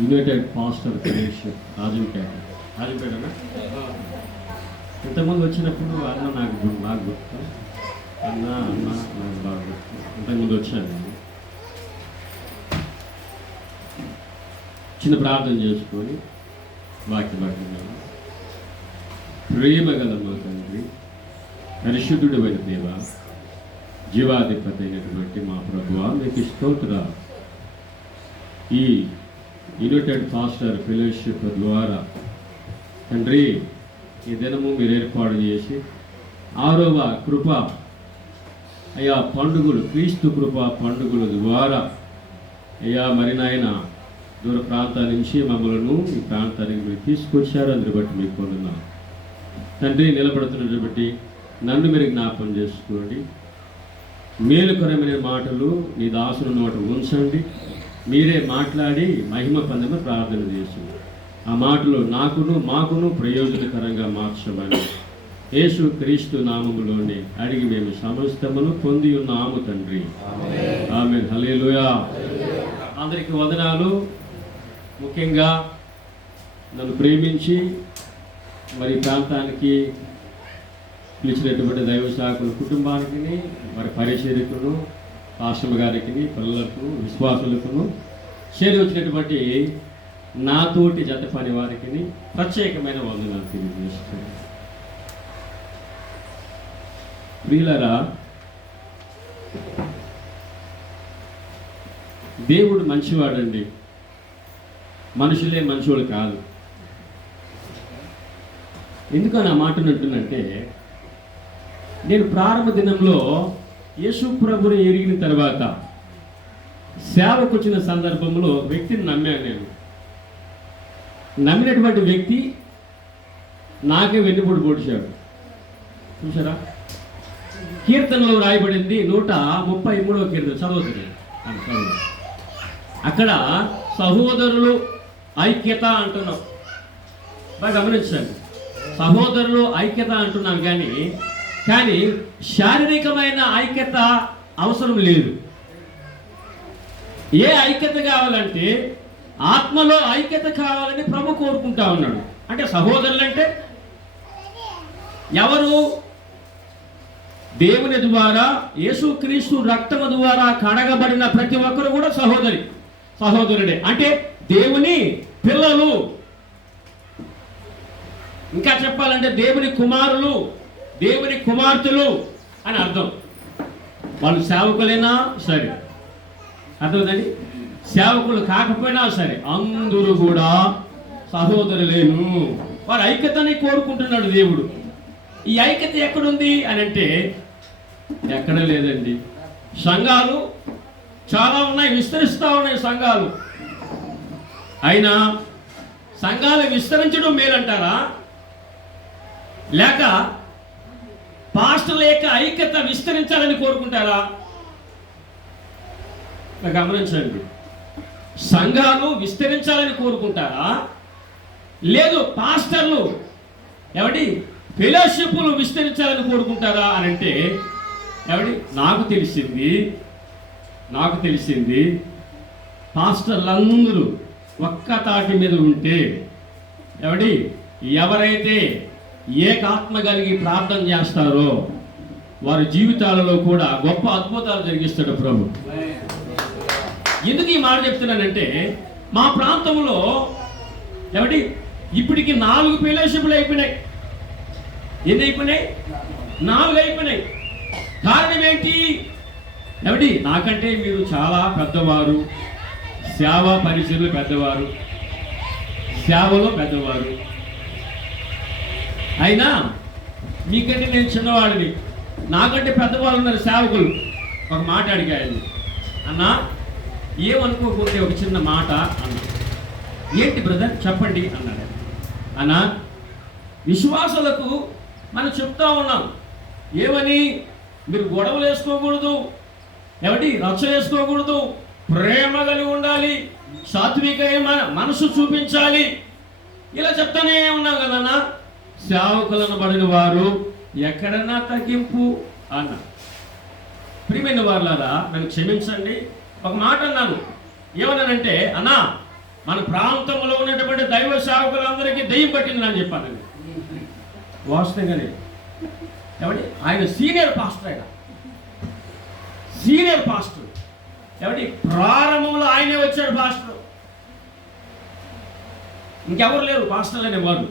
United pastor fellowship రాజంపేటనా ఇంతకుముందు వచ్చినప్పుడు అన్న నాకు బాగా గుర్తు అన్న నాకు బాగా గుర్తు. ఇంతకుముందు వచ్చాను నేను. చిన్న ప్రార్థన చేసుకొని వాక్యం ప్రేమ గల మా తండ్రి, పరిశుద్ధుడు అయిన దేవ, జీవాధిపతి అయినటువంటి మా ప్రభువా, మీకు స్తోత్రాలు. ఈ యునైటెడ్ పాస్టర్ ఫెలోషిప్ ద్వారా తండ్రి ఈ దినము మీరు ఏర్పాటు చేసి 6వ కృప అయ్యా పండుగలు, క్రీస్తు కృప పండుగల ద్వారా అయ్యా మరి నాయన దూర ప్రాంతాల నుంచి మమ్మలను ఈ ప్రాంతానికి మీరు తీసుకొచ్చారు. అందుని బట్టి మీకు పొందున్నాం తండ్రి. నిలబడుతున్నట్టు బట్టి నన్ను మీరు జ్ఞాపం చేసుకోండి. మేలుకరమైన మాటలు నీ దాసుని నోట ఉంచండి. మీరే మాట్లాడి మహిమ పొందమని ప్రార్థన చేసింది. ఆ మాటలు నాకును మాకును ప్రయోజనకరంగా మార్చమని యేసు క్రీస్తు నామములోనే అడిగి మేము సమస్తమును పొంది ఉన్నాము తండ్రి. ఆమేన్. హల్లెలూయా. అందరికీ వందనాలు. ముఖ్యంగా నన్ను ప్రేమించి మరి ప్రాంతానికి పిలిచినటువంటి దైవ శాఖల కుటుంబానికి, మరి పరిచర్యకును, ఆశ్రమ గారికి, పిల్లలకు, విశ్వాసులకు, చేరి వచ్చినటువంటి నాతోటి జత పని వారికి ప్రత్యేకమైన వందనాలు తెలియజేస్తున్నాను. ప్రియులారా, దేవుడు మంచివాడండి, మనుషులే మంచోళ్ళు కాదు. ఎందుకని ఆ మాట అంటున్నంటే, నేను ప్రారంభ దినంలో యేసు ప్రభుని ఎరిగిన తర్వాత సేవకు వచ్చిన సందర్భంలో వ్యక్తిని నమ్మాను. నేను నమ్మినటువంటి వ్యక్తి నాకే వెన్నుపోటు పొడిచాడు. చూసారా, కీర్తనలో రాయబడింది 133వ కీర్తన చదువుతుంది. అక్కడ సహోదరులు ఐక్యత అంటున్నాం. బాగా గమనించండి, సహోదరులు ఐక్యత అంటున్నాం, కానీ శారీరకమైన ఐక్యత అవసరం లేదు. ఏ ఐక్యత కావాలంటే ఆత్మలో ఐక్యత కావాలని ప్రభు కోరుకుంటా ఉన్నాడు. అంటే సహోదరులు అంటే ఎవరు? దేవుని ద్వారా, యేసుక్రీస్తు రక్తము ద్వారా కడగబడిన ప్రతి ఒక్కరు కూడా సహోదరుడే. అంటే దేవుని పిల్లలు, ఇంకా చెప్పాలంటే దేవుని కుమారులు, దేవుని కుమార్తెలు అని అర్థం. వాళ్ళు సేవకులైనా సరే, అర్థమవుతుంది, సేవకులు కాకపోయినా సరే, అందరూ కూడా సహోదరులేను. వారి ఐక్యతని కోరుకుంటున్నాడు దేవుడు. ఈ ఐక్యత ఎక్కడుంది అని అంటే ఎక్కడ లేదండి. సంఘాలు చాలా ఉన్నాయి, విస్తరిస్తూ ఉన్నాయి సంఘాలు. అయినా సంఘాలు విస్తరించడం మేలంటారా, లేక పాస్టర్ల యొక్క ఐక్యత విస్తరించాలని కోరుకుంటారా? గమనించండి, సంఘాలు విస్తరించాలని కోరుకుంటారా, లేదు పాస్టర్లు ఫెలోషిప్లు విస్తరించాలని కోరుకుంటారా అని అంటే నాకు తెలిసింది పాస్టర్లందరూ ఒక్క తాటి మీద ఉంటే ఎవరైతే ఏకాత్మ కలిగి ప్రార్థన చేస్తారో వారి జీవితాలలో కూడా గొప్ప అద్భుతాలు జరిగిస్తాడు ప్రభు. ఎందుకు ఈ మాట చెప్తున్నానంటే, మా ప్రాంతంలో ఇప్పటికి 4 ఫెలోషిప్లు అయిపోయినాయి. ఎన్ని అయిపోయినాయి? 4 అయిపోయినాయి. కారణం ఏంటి? నాకంటే మీరు చాలా పెద్దవారు, సేవా పరిచయలు పెద్దవారు, సేవలో పెద్దవారు. అయినా మీకంటే నేను చిన్నవాడిని, నాకంటే పెద్దవాళ్ళు ఉన్నారు సేవకులు. ఒక మాట అడిగాను, అన్నా ఏమనుకోకుంటే ఒక చిన్న మాట అన్నా. ఏంటి బ్రదర్ చెప్పండి అన్నాడు. అన్నా, విశ్వాసులకు మనం చెప్తా ఉన్నాం ఏమని, మీరు గొడవలు వేసుకోకూడదు, రచ్చ వేసుకోకూడదు, ప్రేమ కలిగి ఉండాలి, సాత్వికమైన మనసు చూపించాలి, ఇలా చెప్తానే ఉన్నాం కదన్నా. సేవకులను పడిన వారు ఎక్కడన్నా తగ్గింపు అన్న. ప్రియమైన వారులారా, నన్ను క్షమించండి, ఒక మాట అన్నాను. ఏమన్నానంటే, అన్నా మన ప్రాంతంలో ఉన్నటువంటి దైవ సేవకులందరికీ దెయ్యం పట్టింది అని చెప్పాను. వాస్తవంగానే ఏమండి, ఆయన సీనియర్ పాస్టర్, ఆయన సీనియర్ పాస్టర్. ఏమండి, ప్రారంభంలో ఆయనే వచ్చాడు పాస్టర్, ఇంకెవరు లేరు పాస్టర్లు అనేవాడు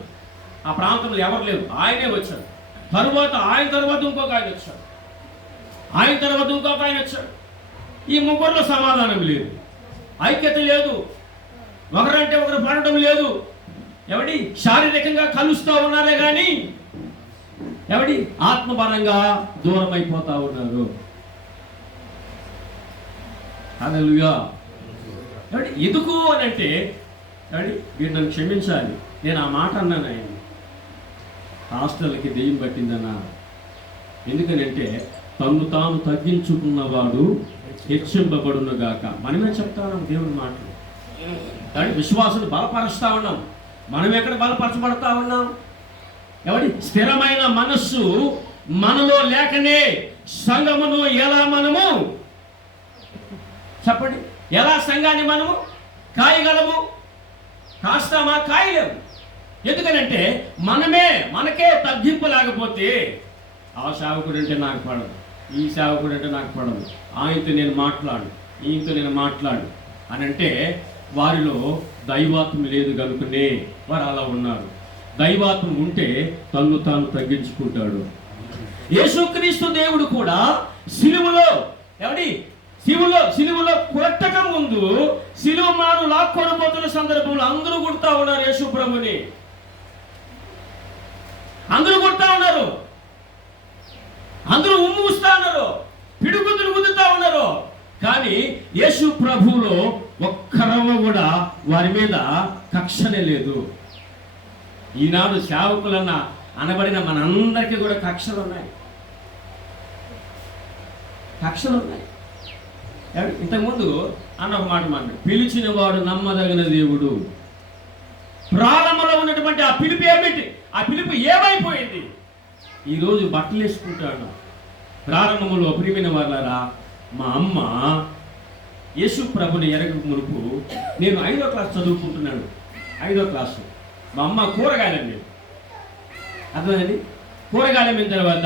ఆ ప్రాంతంలో, ఎవరు లేరు, ఆయనే వచ్చాడు. ఆయన తర్వాత ఇంకొక ఆయన వచ్చాడు, ఆయన తర్వాత ఇంకొక ఆయన వచ్చాడు. ఈ ముగ్గురులో సమాధానం లేదు, ఐక్యత లేదు, ఒకరంటే ఒకరు పడటం లేదు. ఏమండి, శారీరకంగా కలుస్తూ ఉన్నారే కానీ ఏమండి ఆత్మపరంగా దూరం అయిపోతా ఉన్నారు. హల్లెలూయా. ఏమండి, ఎందుకు అని అంటే ఏమండి, మీరు నన్ను క్షమించాలి, నేను ఆ మాట అన్నాను. ఆయన హాస్టల్కి దెయ్యం పట్టిందన్నా. ఎందుకనంటే తను తాను తగ్గించుకున్నవాడు హెచ్చింపబడునుగాక. మనమే చెప్తా ఉన్నాం దేవుని మాటలు. కానీ విశ్వాసులు బలపరుస్తూ ఉన్నాం. మనం ఎక్కడ బలపరచబడతా ఉన్నాం? ఎవడి స్థిరమైన మనస్సు మనలో లేకనే సంఘమును ఎలా మనము చెప్పండి, ఎలా సంఘాన్ని మనము కాయగలము? కాస్తామా? కాయలేము. ఎందుకనంటే మనకే తగ్గింపు లేకపోతే ఆ సేవకుడు అంటే నాకు పడదు, ఈ సేవకుడు అంటే నాకు పడదు, ఆయనతో నేను మాట్లాడు, ఈయనతో నేను మాట్లాడు అని అంటే వారిలో దైవాత్మ లేదు కనుకనే వారు అలా ఉన్నారు. దైవాత్మ ఉంటే తన్ను తాను తగ్గించుకుంటాడు. యేసుక్రీస్తు దేవుడు కూడా సిలువలో సిలువలో కొట్టక ముందు సిలువ మాను లాక్కొనబోతున్న సందర్భంలో అందరూ కొడతా ఉన్నారు యేసు ప్రభుని, అందరూ కొడతా ఉన్నారు, అందరూ ఉమ్మూస్తా ఉన్నారు, పిడుగుతులు గుద్దుతా ఉన్నారు. కానీ యేసు ప్రభువులో ఒక్కరవ కూడా వారి మీద కక్షనే లేదు. ఈనాడు సేవకులన్న అనబడిన మనందరికీ కూడా కక్షలు ఉన్నాయి. ఇంతకుముందు అన్న ఒక మాట మాట్లాడు, పిలిచిన వాడు నమ్మదగిన దేవుడు. ప్రారంభంలో ఉన్నటువంటి ఆ పిలుపు ఏమిటి? ఆ పిలుపు ఏమైపోయింది? ఈరోజు బట్టలు వేసుకుంటాడు. ప్రారంభంలో ప్రియమైన వాళ్ళారా, మా అమ్మ యేసు ప్రభుని ఎరగక మునుపు నేను 5వ క్లాస్ చదువుకుంటున్నాను. 5వ క్లాసు మా అమ్మ కూరగాయలండి, అర్థమైంది. కూరగాయలు అమ్మిన తర్వాత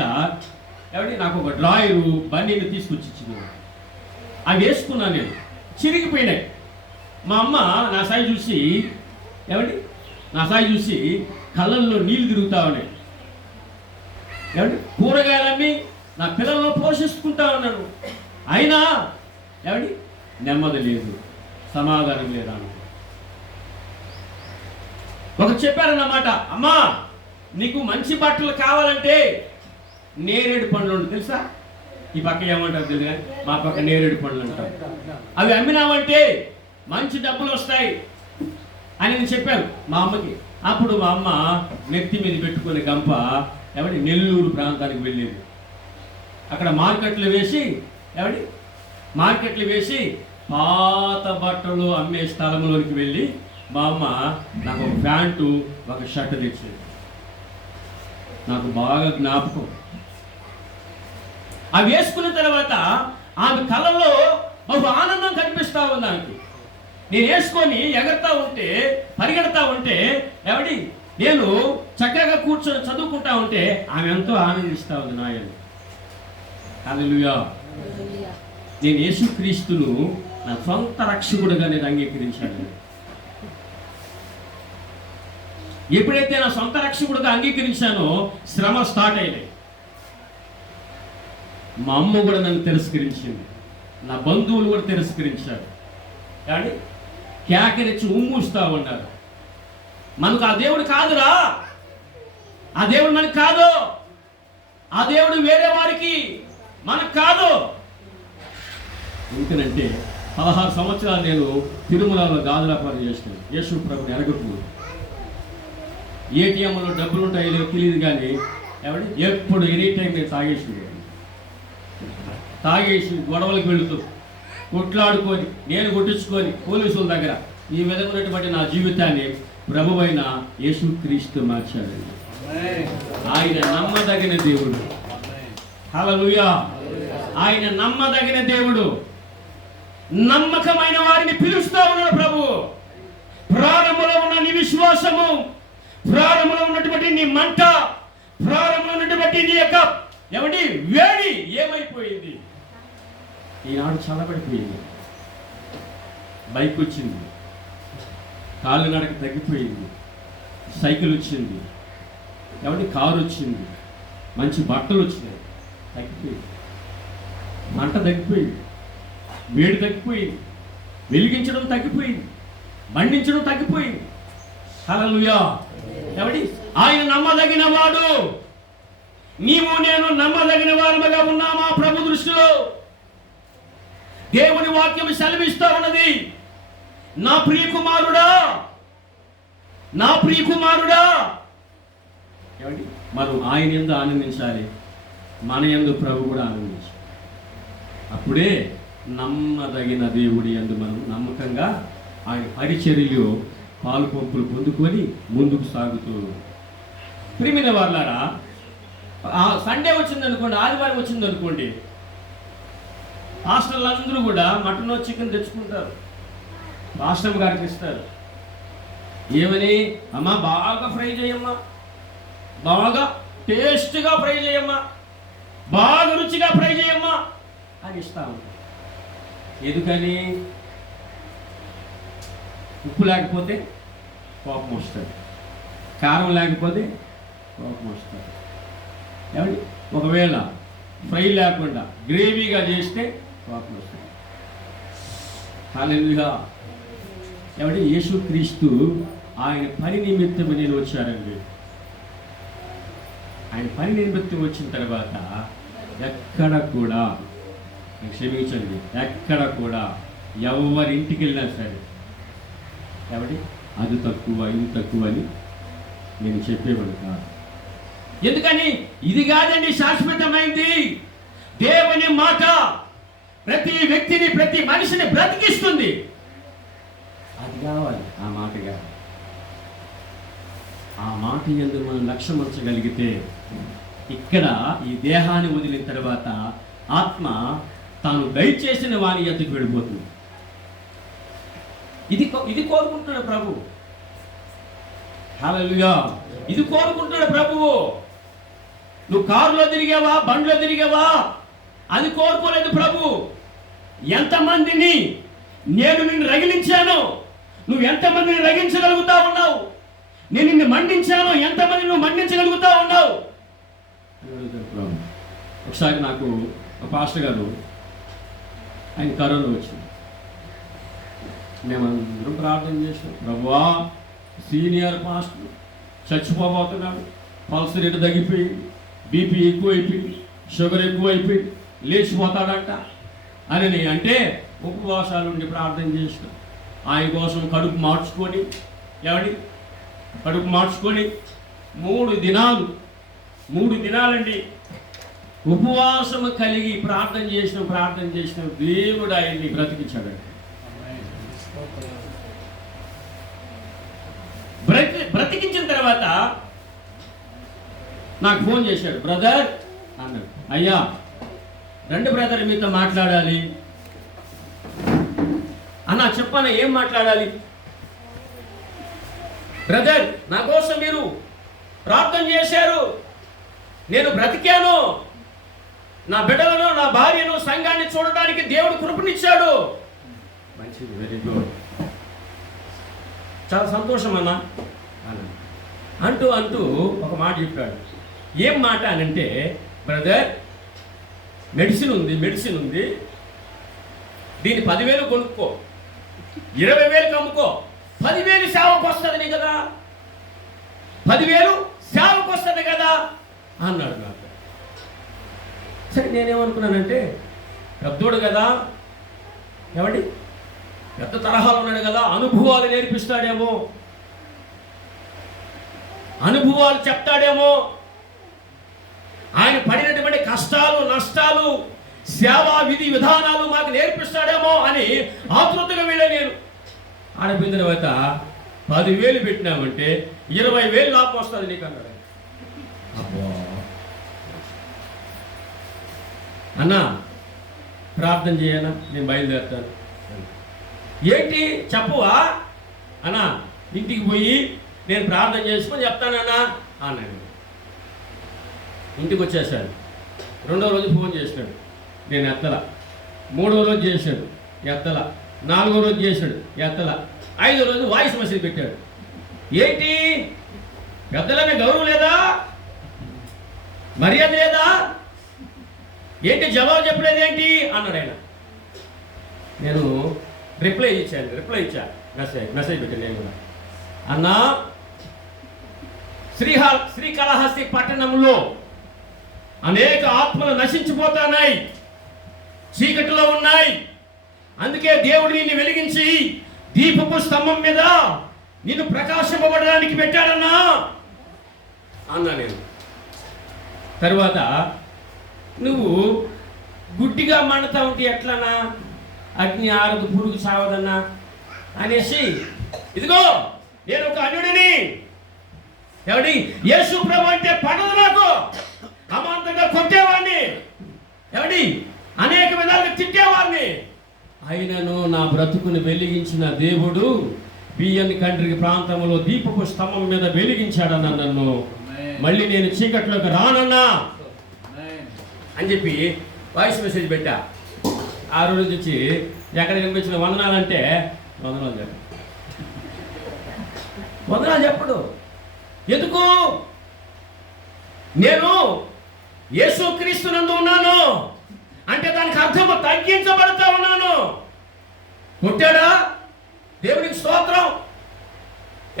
నాకు ఒక డ్రాయరు బన్నీని తీసుకొచ్చి ఇచ్చింది. అవి వేసుకున్నాను నేను, చిరిగిపోయినాయి. మా అమ్మ నా సాయి చూసి కళ్ళల్లో నీళ్ళు తిరుగుతా ఉన్నాయి. కూరగాయలన్నీ నా పిల్లలను పోషిస్తుంటా ఉన్నాను, అయినా నెమ్మది లేదు, సమాధానం లేదా. ఒక చెప్పారన్నమాట, అమ్మా నీకు మంచి బట్టలు కావాలంటే నేరేడు పండ్లు ఉంటుంది తెలుసా? ఈ పక్క ఏమంటారు తెలియదు కానీ మా పక్క నేరేడు పండ్లు అంటారు. అవి అమ్మినామంటే మంచి డబ్బులు వస్తాయి అని నేను చెప్పాను మా అమ్మకి. అప్పుడు మా అమ్మ నెత్తి మీద పెట్టుకునే గంప నెల్లూరు ప్రాంతానికి వెళ్ళేది. అక్కడ మార్కెట్లు వేసి పాత బట్టలు అమ్మే స్థలంలోకి వెళ్ళి మా అమ్మ నాకు ఒక ప్యాంటు ఒక షర్ట్ తెచ్చింది. నాకు బాగా జ్ఞాపకం. అవి వేసుకున్న తర్వాత ఆమె కళ్ళలో బహు ఆనందం కనిపిస్తూ ఉంది ఆమెకి. నేను వేసుకొని ఎగరుతా ఉంటే, పరిగెడతా ఉంటే నేను చక్కగా కూర్చొని చదువుకుంటా ఉంటే ఆమె ఎంతో ఆనందిస్తూ ఉంది. నాయన హల్లెలూయా. నేను యేసుక్రీస్తును నా సొంత రక్షకుడుగా నేను అంగీకరించాను. ఎప్పుడైతే నా సొంత రక్షకుడుగా అంగీకరించానో శ్రమ స్టార్ట్ అయినాయి. మా అమ్మ కూడా నన్ను తిరస్కరించింది, నా బంధువులు కూడా తిరస్కరించారు. కానీ కేకరించి ఉమ్మూస్తూ ఉన్నారు. మనకు ఆ దేవుడు కాదురా, ఆ దేవుడు మనకు కాదు, ఆ దేవుడు వేరే వారికి, మనకు కాదు. ఎందుకనంటే 16 సంవత్సరాలు నేను తిరుమలలో గాజుల వ్యాపారం చేసినాను. యేసు ప్రభుని ఎరగొట్టు. ఏటీఎంలో డబ్బులు ఉంటాయో తెలియదు కానీ ఎప్పుడు ఎనీ టైం నేను తాగేసి గొడవలకు వెళుతూ కొట్లాడుకొని నేను కొట్టించుకొని పోలీసుల దగ్గర ఈ విధమైనటువంటి నా జీవితాన్ని ప్రభువైన యేసుక్రీస్తు మార్చాడండి. ఆయన నమ్మదగిన దేవుడు. హల్లెలూయా. ఆయన నమ్మదగిన దేవుడు. నమ్మకమైన వారిని పిలుస్తా ఉన్నాడు ప్రభు. ప్రారంభంలో ఉన్నటువంటి నీ మంట, ప్రారంభంలో ఉన్నటువంటి నీ యొక్క ఏమండి వేడి ఏమైపోయింది? ఈనాడు చల్లబడిపోయింది. బైక్ వచ్చింది, కాళ్ళు నడక తగ్గిపోయింది, సైకిల్ వచ్చింది, ఏమంటే కారు వచ్చింది, మంచి బట్టలు వచ్చినాయి, తగ్గిపోయింది. మంట తగ్గిపోయింది, వేడి తగ్గిపోయింది, వెలిగించడం తగ్గిపోయింది, మండించడం తగ్గిపోయింది. హల్లెలూయా. ఏమండి ఆయన నమ్మదగిన వాడు. నీవు నేను నమ్మదగిన వారముగా ఉన్నామా ప్రభు దృష్టిలో? దేవుని వాక్యం సెలవిస్తూ ఉన్నది, నా ప్రియకుమారుడా, నా ప్రియకుమారుడా. ఏమండి మనం ఆయన యందు ఆనందించాలి, మన యందు ప్రభు కూడా ఆనందించాలి. అప్పుడే నమ్మదగిన దేవుడి యందు మనం నమ్మకంగా ఆయన పరిచర్యలో పాలు పంపులు పొందుకొని ముందుకు సాగుతూ. ప్రియమైన వారలారా, సండే వచ్చిందనుకోండి, ఆదివారం వచ్చిందనుకోండి, హాస్టల్ అందరూ కూడా మటన్ చికెన్ తెచ్చుకుంటారు, రాష్ట్రం గారికి ఇస్తారు. ఏమని? అమ్మా బాగా ఫ్రై చేయమ్మా, బాగా టేస్ట్గా ఫ్రై చేయమ్మా, బాగా రుచిగా ఫ్రై చేయమ్మా అని ఇస్తా ఉంటారు. ఎందుకని? ఉప్పు లేకపోతే కోపం వస్తుంది, కారం లేకపోతే కోపం వస్తుంది. ఏమండి ఒకవేళ ఫ్రై లేకుండా గ్రేవీగా చేస్తే కోపం వస్తుంది. హల్లెలూయా. ఏమండి యేసుక్రీస్తు ఆయన పని నిమిత్తం నేను వచ్చారండి. ఆయన పని నిమిత్తం వచ్చిన తర్వాత ఎక్కడ కూడా, క్షమించండి, ఎక్కడ కూడా ఎవరింటికి వెళ్ళినా సరే కాబట్టి అది తక్కువ ఇది తక్కువ అని నేను చెప్పేవాడు కాదు. ఎందుకని? ఇది కాదండి శాశ్వతమైంది. దేవుని మాట ప్రతి వ్యక్తిని, ప్రతి మనిషిని బ్రతికిస్తుంది. అది కావాలి, ఆ మాట కావాలి. ఆ మాట యందు మనం లక్ష్యం ఉంచగలిగితే ఇక్కడ ఈ దేహాన్ని వదిలిన తర్వాత ఆత్మ తాను దయచేసిన వాని ఎద్దుకు వెళ్ళిపోతుంది. ఇది కోరుకుంటున్నాడు ప్రభు. హల్లెలూయా. ఇది కోరుకుంటున్నాడు ప్రభువు. నువ్వు కారులో తిరిగావా, బండ్లో తిరిగావా, అది కోరుకోలేదు ప్రభు. ఎంతమందిని నేను నిన్ను రగిలించాను, నువ్వు ఎంతమందిని రగించగలుగుతా ఉన్నావు? నేను నిన్ను మండించాను, ఎంతమంది నువ్వు మండించగలుగుతా ఉన్నావు? ప్రభు. ఒకసారి నాకు ఒక పాస్టర్ గారు, ఆయన కరోనా వచ్చింది. మేమందరం ప్రార్థన చేసాం, ప్రభువా సీనియర్ పాస్టర్ చచ్చిపోబోతున్నాడు, పల్స్ రేటు తగ్గిపోయింది, బీపీ ఎక్కువైపోయింది, షుగర్ ఎక్కువైపోయింది, లేచిపోతాడంట అని అంటే ఉపవాసాలు ఉండి ప్రార్థన చేసినాం. ఆయన కోసం కడుపు మార్చుకొని 3 దినాలండి ఉపవాసము కలిగి ప్రార్థన చేసిన దేవుడు ఆయన్ని బ్రతికించాడండి. బ్రతికించిన తర్వాత నాకు ఫోన్ చేశాడు, బ్రదర్ అన్నాడు. అయ్యా రండి బ్రదర్, మీతో మాట్లాడాలి అన్నా. చెప్పాను, ఏం మాట్లాడాలి? బ్రదర్ నా కోసం మీరు ప్రార్థన చేశారు, నేను బ్రతికాను, నా బిడ్డలను, నా భార్యను, సంఘాన్ని చూడడానికి దేవుడు కృపనిచ్చాడు. మంచిది, వెరీ గుడ్, చాలా సంతోషం అన్నా అంటూ ఒక మాట చెప్పాడు. ఏం మాట అనంటే, బ్రదర్ మెడిసిన్ ఉంది, దీన్ని 10,000 కొనుక్కో, 20,000 అమ్ముకో, 10,000 సేవకు వస్తుంది నీ కదా, 10,000 సేవకు వస్తుంది కదా అన్నాడు నాకు. సరే నేనేమనుకున్నానంటే, పెద్దోడు కదా, ఏమండి పెద్ద తరహాలో ఉన్నాడు కదా, అనుభవాలు నేర్పిస్తాడేమో, అనుభవాలు చెప్తాడేమో, ఆయన పడినటువంటి కష్టాలు నష్టాలు సేవా విధి విధానాలు మాకు నేర్పిస్తాడేమో అని ఆతృతగా వెళ్ళే నేను. ఆడపోయిన తర్వాత 10,000 పెట్టినామంటే 20,000 లాభం వస్తుంది నీకు అన్నాడు. అబ్బా అన్నా ప్రార్థన చేయనా, నేను బయలుదేరుతాను. ఏంటి చెప్పవా అన్నా? ఇంటికి పోయి నేను ప్రార్థన చేసుకొని చెప్తానన్నా అన్నాడు. ఇంటికి వచ్చేసాడు. 2వ రోజు ఫోన్ చేశాడు, నేను ఎత్తల. 3వ రోజు చేశాడు, ఎత్తల. 4వ రోజు చేశాడు, ఎత్తల. 5వ రోజు వాయిస్ మెసేజ్ పెట్టాడు. ఏంటి పెద్దలనే గౌరవం లేదా, మర్యాద లేదా, ఏంటి జవాబు చెప్పలేదు ఏంటి అన్నాడు ఆయన. నేను రిప్లై ఇచ్చా, మెసేజ్ పెట్టాను నేను కూడా. అన్నా, శ్రీకాళహస్తి పట్టణంలో అనేక ఆత్మలు నశించిపోతున్నాయి, చీకటిలో ఉన్నాయి. అందుకే దేవుడు నిన్ను వెలిగించి దీపపు స్తంభం మీద నిన్ను ప్రకాశింపబడడానికి పెట్టాడన్నా అన్నా నేను. తరువాత నువ్వు గుడ్డిగా మండుతా ఉంటే ఎట్లనా, అగ్ని ఆరదు పురుగు సావదన్నా అనేసి, ఇదిగో నేను ఒక అన్యుడిని, ఎవడి యేసు ప్రభు అంటే పడదు నాకు, అమాంతంగా కొట్టేవాడిని, ఎవడి అనేక విధాలుగా తిట్టేవాడిని. అయినను నా బ్రతుకుని వెలిగించిన దేవుడు బియ్యని కండ్రికి ప్రాంతంలో దీపపు స్తంభం మీద వెలిగించాడన్న నన్ను. మళ్ళీ నేను చీకట్లోకి రానన్నా అని చెప్పి వాయిస్ మెసేజ్ పెట్టా. 6 రోజు వచ్చి ఎక్కడ కనిపించిన వందనాలంటే వందనాలు చెప్పడు. ఎందుకు? నేను యేసుక్రీస్తునందు ఉన్నాను అంటే దానికి అర్థం తగ్గించబడతా ఉన్నాను. కొట్టాడా? దేవునికి స్తోత్రం.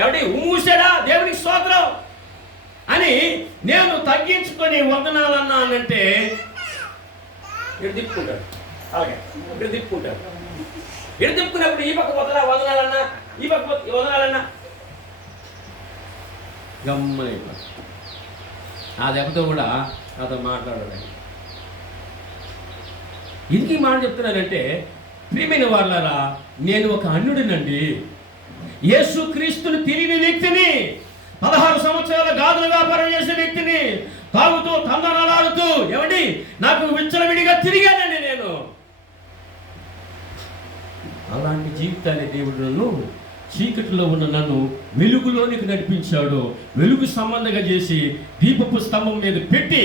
ఎవడి మూసాడా? దేవునికి స్తోత్రం అని నేను తగ్గించుకొని వందనాలన్నా అనంటే ఇక్కడ తిప్పుకుంటాడు. అలాగే ఇక్కడ తిప్పుకుంటాడు. ఇక్కడ తిప్పుకున్నప్పుడు ఈ పక్క వందనాలన్నా, ఈ పక్క వందనాలన్నా గమ్మని ఆ దెబ్బతో కూడా నాతో మాట్లాడాలి. ఎందుకు ఈ మాట చెప్తున్నానంటే, ప్రియమైన వాళ్ళారా, నేను ఒక అన్యుడినండి. యేసుక్రీస్తుని తెలియని వ్యక్తిని, 16 సంవత్సరాల గాజుల వ్యాపారం చేసే వ్యక్తిని, తాగుతూ తందనాలాడుతూ ఏమండి నాకు విచ్చలవిడిగా తిరిగానండి నేను. అలాంటి జీవితాన్ని దేవుడు నన్ను, చీకటిలో ఉన్న నన్ను వెలుగులోనికి నడిపించాడు. వెలుగు సంబంధంగా చేసి దీపపు స్తంభం మీద పెట్టి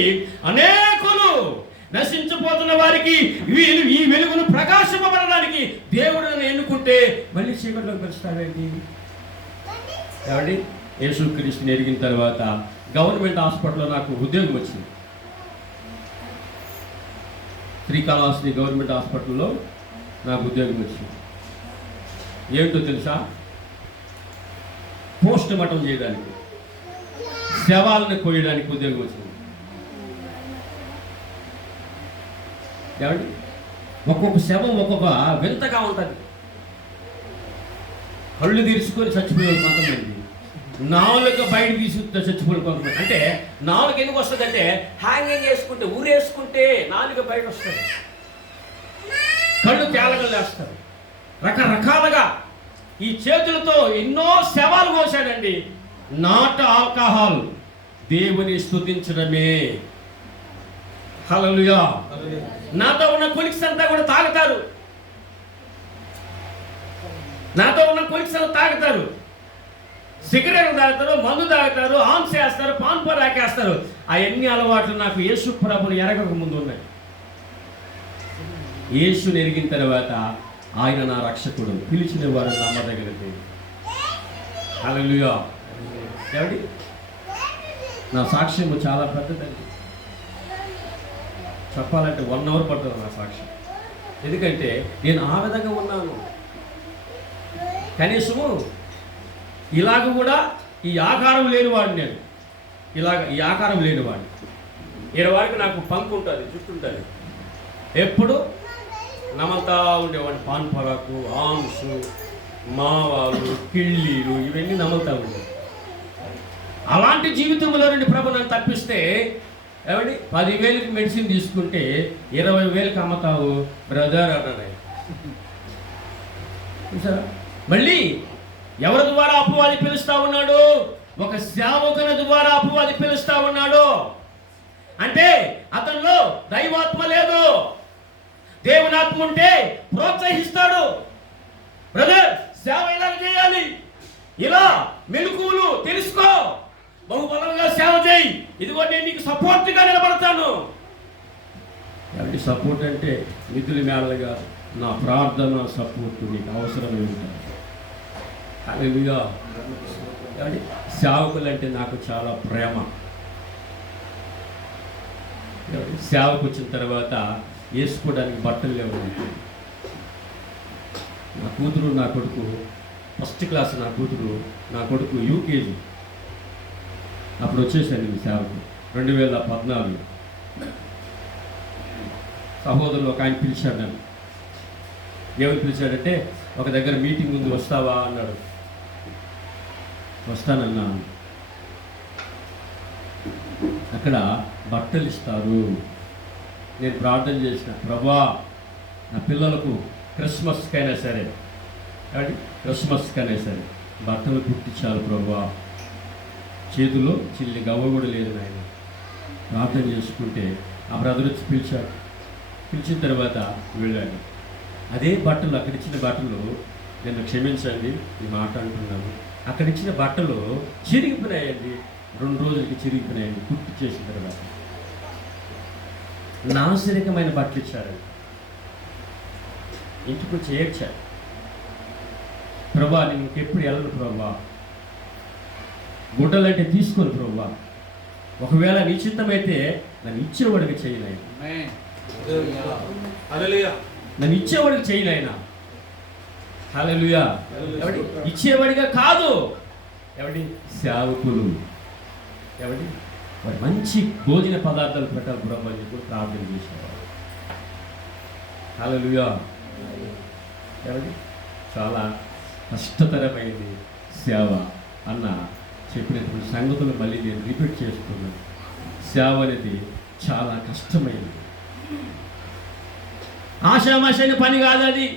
అనేకులు నశించిపోతున్న వారికి ఈ వెలుగును ప్రకాశింపబడడానికి దేవుడు నన్ను ఎన్నుకుంటే మళ్ళీ చీకటిలోకి పెంచుతాడండి. ఏమండి, యేసుక్రీస్తుని ఎరిగిన తర్వాత గవర్నమెంట్ హాస్పిటల్లో నాకు ఉద్యోగం వచ్చింది. శ్రీకాళహస్తి గవర్నమెంట్ హాస్పిటల్లో నాకు ఉద్యోగం వచ్చింది. ఏంటో తెలుసా? పోస్ట్ మార్టం చేయడానికి, శవాలను కోయడానికి ఉద్యోగం వచ్చింది. ఏమండి, ఒక్కొక్క శవం ఒక్కొక్క వింతగా ఉంటుంది. కళ్ళు తెరుచుకొని చచ్చిపోయే కొంతమంది, నాలుక బయట తీసుకుంటే చచ్చిపోయే కొంతమంది. అంటే నాలుక ఎందుకు వస్తుంది అంటే హ్యాంగింగ్ చేసుకుంటే, ఊరేసుకుంటే నాలుక బయట వస్తుంది. కళ్ళు తేలగలు వేస్తారు. రకరకాలుగా ఈ చేతులతో ఎన్నో శవాలు కోసాడండి. నాట్ ఆల్కహాల్, దేవుని స్తుతించడమే. హల్లెలూయా. నాతో ఉన్న కొలిక్స్ అంతా కూడా తాగుతారు. నాతో ఉన్న కొలిక్స్ అంతా తాగుతారు, సిగరెట్ తాగుతారు, మందు తాగుతారు, ఆన్స్ వేస్తారు, పాన్ పరాకేస్తారు. అవన్నీ అలవాట్లు నాకు యేసు ప్రభుని ఎరగక ముందు ఉన్నాయి. యేసుని ఎరిగిన తర్వాత ఆయన నా రక్షకుడు, పిలిచిన వారు నమ్మదగినది. హల్లెలూయా. ఏమండి, నా సాక్ష్యము చాలా పెద్దదండి. చెప్పాలంటే 1 అవర్ పడుతుంది నా సాక్ష్యం. ఎందుకంటే నేను ఆ విధంగా ఉన్నాను. కనీసము ఇలాగ కూడా ఈ ఆకారం లేనివాడిని నేను. ఈ ఆకారం లేనివాడిని. 20 వరకు నాకు పంకు ఉంటుంది, జుట్టు ఉంటుంది. ఎప్పుడు నమలుతా ఉండేవాడిని. పాన్ పరాకు, ఆమ్స్, మావాలు, కిళ్ళీలు ఇవన్నీ నమలుతా ఉండేవి. అలాంటి జీవితంలో నుండి ప్రభు నన్ను తప్పిస్తే, ఏమండి 10,000కి మెడిసిన్ తీసుకుంటే 20,000కి అమ్మతావు బ్రదర్ అన్నాడు. మళ్ళీ ఎవరి ద్వారా అపవాది పిలుస్తా ఉన్నాడు? ఒక సేవకుని ద్వారా అపవాది పిలుస్తా ఉన్నాడు. అంటే అతనిలో దైవాత్మ లేదు. దేవునాత్మ ఉంటే ప్రోత్సహిస్తాడు. బ్రదర్, సేవ ఇలా చేయాలి, ఇలా మెలకువలు తెలుసుకో, బహుబలంగా సేవ చేయి. ఇదిగో నేను నీకు సపోర్ట్గా నిలబడతాను. ఎవరి సపోర్ట్ అంటే నిధుల మేళగా నా ప్రార్థన సపోర్ట్ నీకు అవసరం ఏమిటంటే హల్లెలూయా. సేవకులు అంటే నాకు చాలా ప్రేమ. సేవకు వచ్చిన తర్వాత వేసుకోవడానికి బట్టలు లేవు. నా కూతురు నా కొడుకు ఫస్ట్ క్లాస్, నా కొడుకు యూకేజీ. అప్పుడు వచ్చేసాను ఈ సేవకు 2014. సహోదరులు ఒక ఆయన పిలిచాడు నన్ను. ఏమని పిలిచాడంటే, ఒక దగ్గర మీటింగ్ ఉంది వస్తావా అన్నాడు. వస్తానన్నా. అక్కడ బట్టలు ఇస్తారు. నేను ప్రార్థన చేసిన, ప్రభా నా పిల్లలకు క్రిస్మస్కైనా సరే బట్టలు కుట్టించాలి ప్రభా. చేతిలో చిల్లి గవ్వ కూడా లేదు నాయన. ప్రార్థన చేసుకుంటే ఆ బ్రదర్ వచ్చి పిలిచాడు. పిలిచిన తర్వాత వెళ్ళాడు. అదే బట్టలు, అక్కడిచ్చిన బట్టలు, నేను క్షమించండి ఈ మాట అంటున్నాను, అక్కడిచ్చిన బట్టలు చిరిగిపోయినాయండి. 2 రోజులకి చిరిగిపోయినాయండి. కుట్టి చేసిన తర్వాత నాసిరకమైన బట్టలు ఇచ్చారండి. ఇంటికి వచ్చి ఏడ్చాడు, ప్రభా నేను ఇంకెప్పుడు వెళ్ళను ప్రభా, గుడ్డలంటే తీసుకోను ప్రభా, ఒకవేళ నిశ్చితమైతే నన్ను ఇచ్చేవాడికి చేయలేను, నన్ను ఇచ్చేవాడికి చేయలేనా. హల్లెలూయా. ఇచ్చేవాడిగా కాదు, ఎవడి సేవకులు, ఎవడి వాడు మంచి భోజన పదార్థాలు పెట్టాలి బ్రహ్మ అని కూడా ప్రార్థన చేసేవాడు. హల్లెలూయా. ఎవడి చాలా కష్టతరమైంది సేవ అన్న చెప్పినటువంటి సంగతులు మళ్ళీ నేను రిపీట్ చేస్తున్నాను. సేవ అనేది చాలా కష్టమైనది, ఆషామాషైన పని కాదు, అది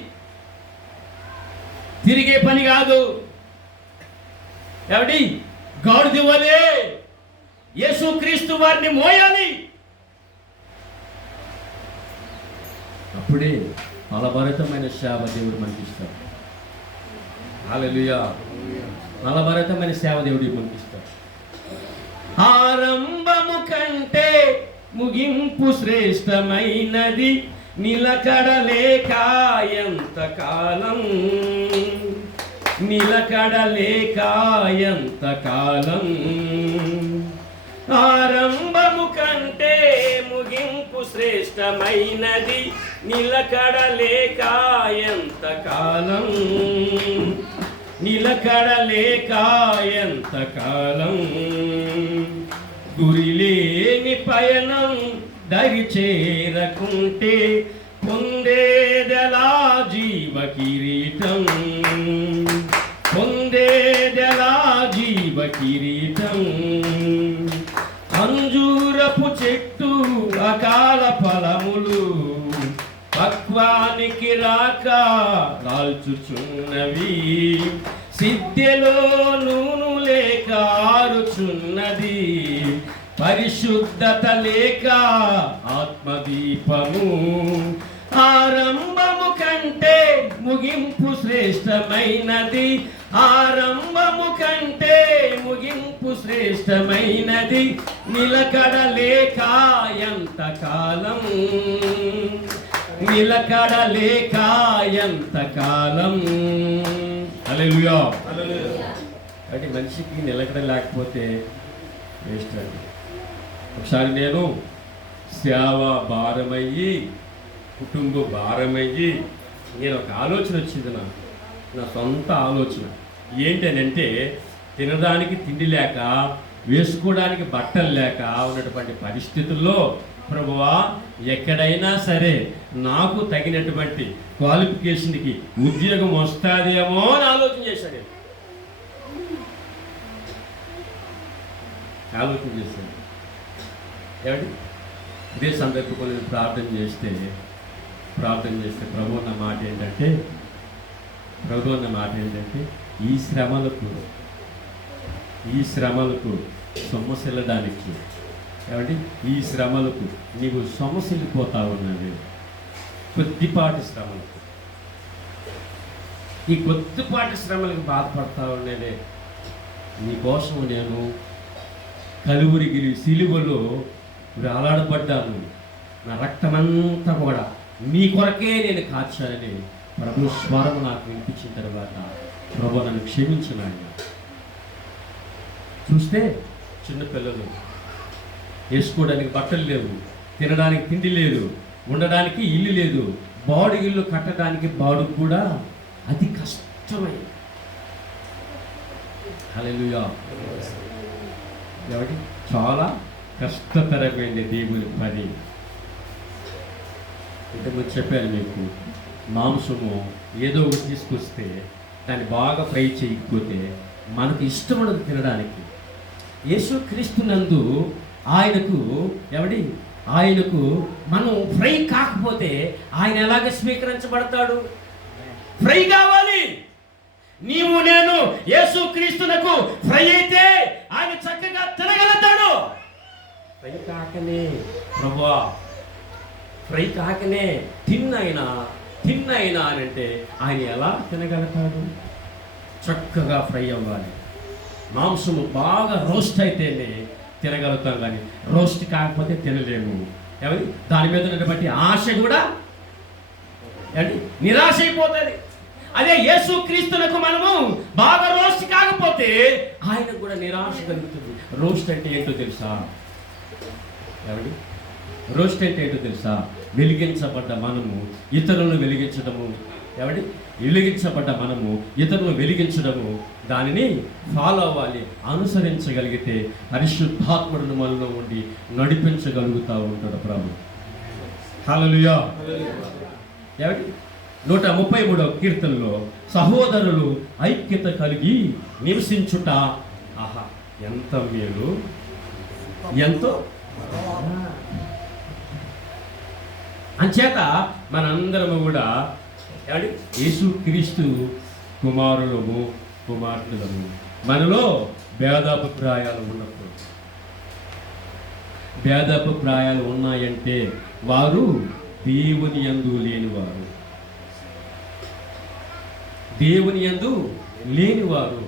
తిరిగే పని కాదు. ఎవడి గాడిద వలె యేసుక్రీస్తు వారిని మోయాలి. అప్పుడే ఫలభరితమైన సేవ దేవుడు మనకి ఇస్తాడు. హల్లెలూయా. ఫలభరితమైన సేవ దేవుడికి మనకి ఇస్తాడు. ఆరంభము కంటే ముగింపు శ్రేష్టమైనది, నిలకడలేక ఎంతకాలం, నిలకడలేక ఎంతకాలం. ఆరంభము కంటే ముగింపు శ్రేష్టమైనది, నిలకడలేక ఎంతకాలం, నిలకడలేక ఎంతకాలం. గురిలేని పయనం దరి చేరకుంటే పొందేదెలా జీవ కిరీటం, పొందేదెలా జీవ కిరీటం. అంజూరపు చెట్టు అకాల ఫలములు పక్వానికి రాక రాల్చుచున్నవి, సిద్ధెలో నూనె లేక ఆరుచున్నది, పరిశుద్ధత లేక ఆత్మదీపము. ఆరంభము కంటే ముగింపు శ్రేష్టమైనది, ఆరంభము కంటే ముగింపు శ్రేష్టమైనది, నిలకడలేక ఎంతకాలం, నిలకడలేక ఎంతకాలం. హల్లెలూయా. అంటే మనిషికి నిలకడ లేకపోతే వేస్ట్ అండి. ఒకసారి నేను సేవ భారమయ్యి, కుటుంబ భారమయ్యి, నేను ఒక ఆలోచన వచ్చింది, నా సొంత ఆలోచన. ఏంటనంటే, తినడానికి తిండి లేక, వేసుకోవడానికి బట్టలు లేక ఉన్నటువంటి పరిస్థితుల్లో, ప్రభువా ఎక్కడైనా సరే నాకు తగినటువంటి క్వాలిఫికేషన్కి ఉద్యోగం వస్తుందేమో అని ఆలోచన చేశాడు. ఏమండి, ఇదే సందర్భంలో నేను ప్రార్థన చేస్తే ప్రభు అన్న మాట ఏంటంటే ఈ శ్రమలకు సొమ్మసిల్లడానికి, ఏమండి ఈ శ్రమలకు నీవు సొమ్మసిల్లిపోతా ఉన్నది. కొద్దిపాటి శ్రమలకు, ఈ కొద్దిపాటి శ్రమలకు బాధపడతా ఉండేదే నీకోసం నేను కలువరిగిరి సిలువలో వేలాడబడ్డాను, నా రక్తమంతా కూడా నీ కొరకే నేను కార్చాలని ప్రభు స్వరం నాకు వినిపించిన తర్వాత, ప్రభు నన్ను క్షమించిన ఆయన. చూస్తే చిన్నపిల్లలు వేసుకోవడానికి బట్టలు లేవు, తినడానికి తిండి లేదు, ఉండడానికి ఇల్లు లేదు, బాడు ఇల్లు కట్టడానికి బాడు కూడా అతి కష్టమై. హల్లెలూయా. కాబట్టి చాలా కష్టతరమైన దేవుని పని. ఇంతకుముందు చెప్పాను మీకు, మాంసము ఏదో ఒకటి తీసుకొస్తే దాన్ని బాగా ఫ్రై చేయకపోతే మనకు ఇష్టం ఉండదు తినడానికి. యేసుక్రీస్తునందు ఆయనకు మనం ఫ్రై కాకపోతే ఆయన ఎలాగ స్వీకరించబడతాడు? ఫ్రై కావాలి. నీవు నేను యేసుక్రీస్తునకు ఫ్రై అయితే ఆయన చక్కగా తినగలుగుతాడు. ఫ్రై కాకనే ప్రభువా, ఫ్రై కాకనే తిన్నైనా అని అంటే ఆయన ఎలా తినగలుగుతాడు? చక్కగా ఫ్రై అవ్వాలి. మాంసము బాగా రోస్ట్ అయితేనే తినగలుగుతాం, కానీ రోస్ట్ కాకపోతే తినలేము. దాని మీద ఉన్నటువంటి ఆశ కూడా నిరాశ అయిపోతుంది. అదే యేసుక్రీస్తునకు మనము బాగా రోస్ట్ కాకపోతే ఆయనకు కూడా నిరాశ కలుగుతుంది. రోస్ట్ అంటే ఏంటో తెలుసా? రోస్ట్ అంటే ఏంటో తెలుసా? వెలిగించబడ్డ మనము ఇతరులను వెలిగించడము. వెలిగించబడ్డ మనము ఇతరులను వెలిగించడము, దానిని ఫాలో అవ్వాలి. అనుసరించగలిగితే పరిశుద్ధాత్ముడు మనలో ఉండి నడిపించగలుగుతూ ఉంటాడు ప్రభు. హల్లెలూయా. 133వ కీర్తనలో సహోదరులు ఐక్యత కలిగి నివసించుట, ఆహా ఎంత మేలు, ఎంతో. అంచేత మనందరము కూడా యేసుక్రీస్తు కుమారులము కుమార్తెలము. మనలో భేదాభిప్రాయాలు ఉన్నప్పుడు, భేదాభిప్రాయాలు ఉన్నాయంటే వారు దేవుని యందు లేనివారు. దేవుని యందు లేనివారు.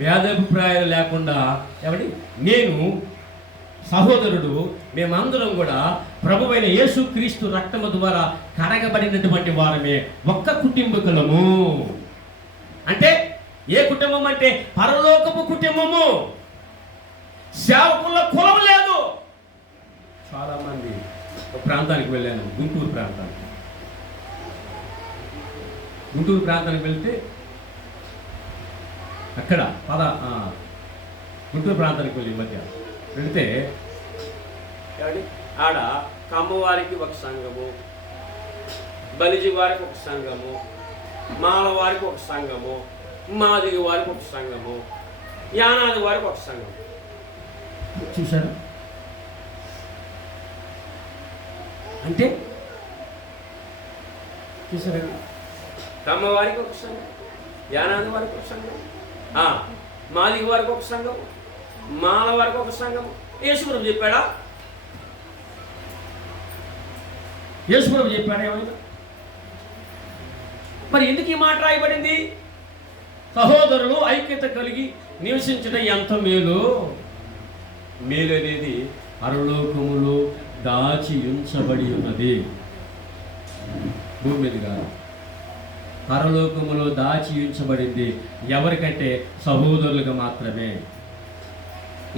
భేదాభిప్రాయాలు లేకుండా నేను సహోదరుడు, మేమందరం కూడా ప్రభువైన యేసుక్రీస్తు రక్తము ద్వారా కడగబడినటువంటి వారమే, ఒక్క కుటుంబకులము. అంటే ఏ కుటుంబం అంటే పరలోకపు కుటుంబము. సేవకుల కులం లేదు. చాలా మంది ఒక ప్రాంతానికి వెళ్ళాను, గుంటూరు ప్రాంతానికి వెళ్తే అక్కడ గుంటూరు ప్రాంతానికి వెళ్ళి మధ్య వెళితే ఆడ కమ్మవారికి ఒక సంఘము, బలిజి వారికి ఒక సంఘము, మాల వారికి ఒక సంఘము, మాదిగ వారికి ఒక సంఘము, యానాది వారికి ఒక సంఘం. చూసారా? అంటే చూసారా? కమ్మవారికి ఒక సంఘం, యానాది వారికి ఒక సంఘం, మాదిగ వారికి ఒక సంఘం, మాల వారికి ఒక సంఘం. యేసుప్రభు చెప్పాడా? యేసుప్రభు చెప్పాడా ఏమైనా? మరి ఎందుకు ఈ మాట రాయబడింది? సహోదరులు ఐక్యత కలిగి నివసించడం ఎంత మేలు. మేలు అనేది పరలోకములో దాచి ఉంచబడి ఉన్నది. భూమి మీద కాదు, పరలోకములో దాచి ఉంచబడింది. ఎవరికంటే సహోదరులకు మాత్రమే.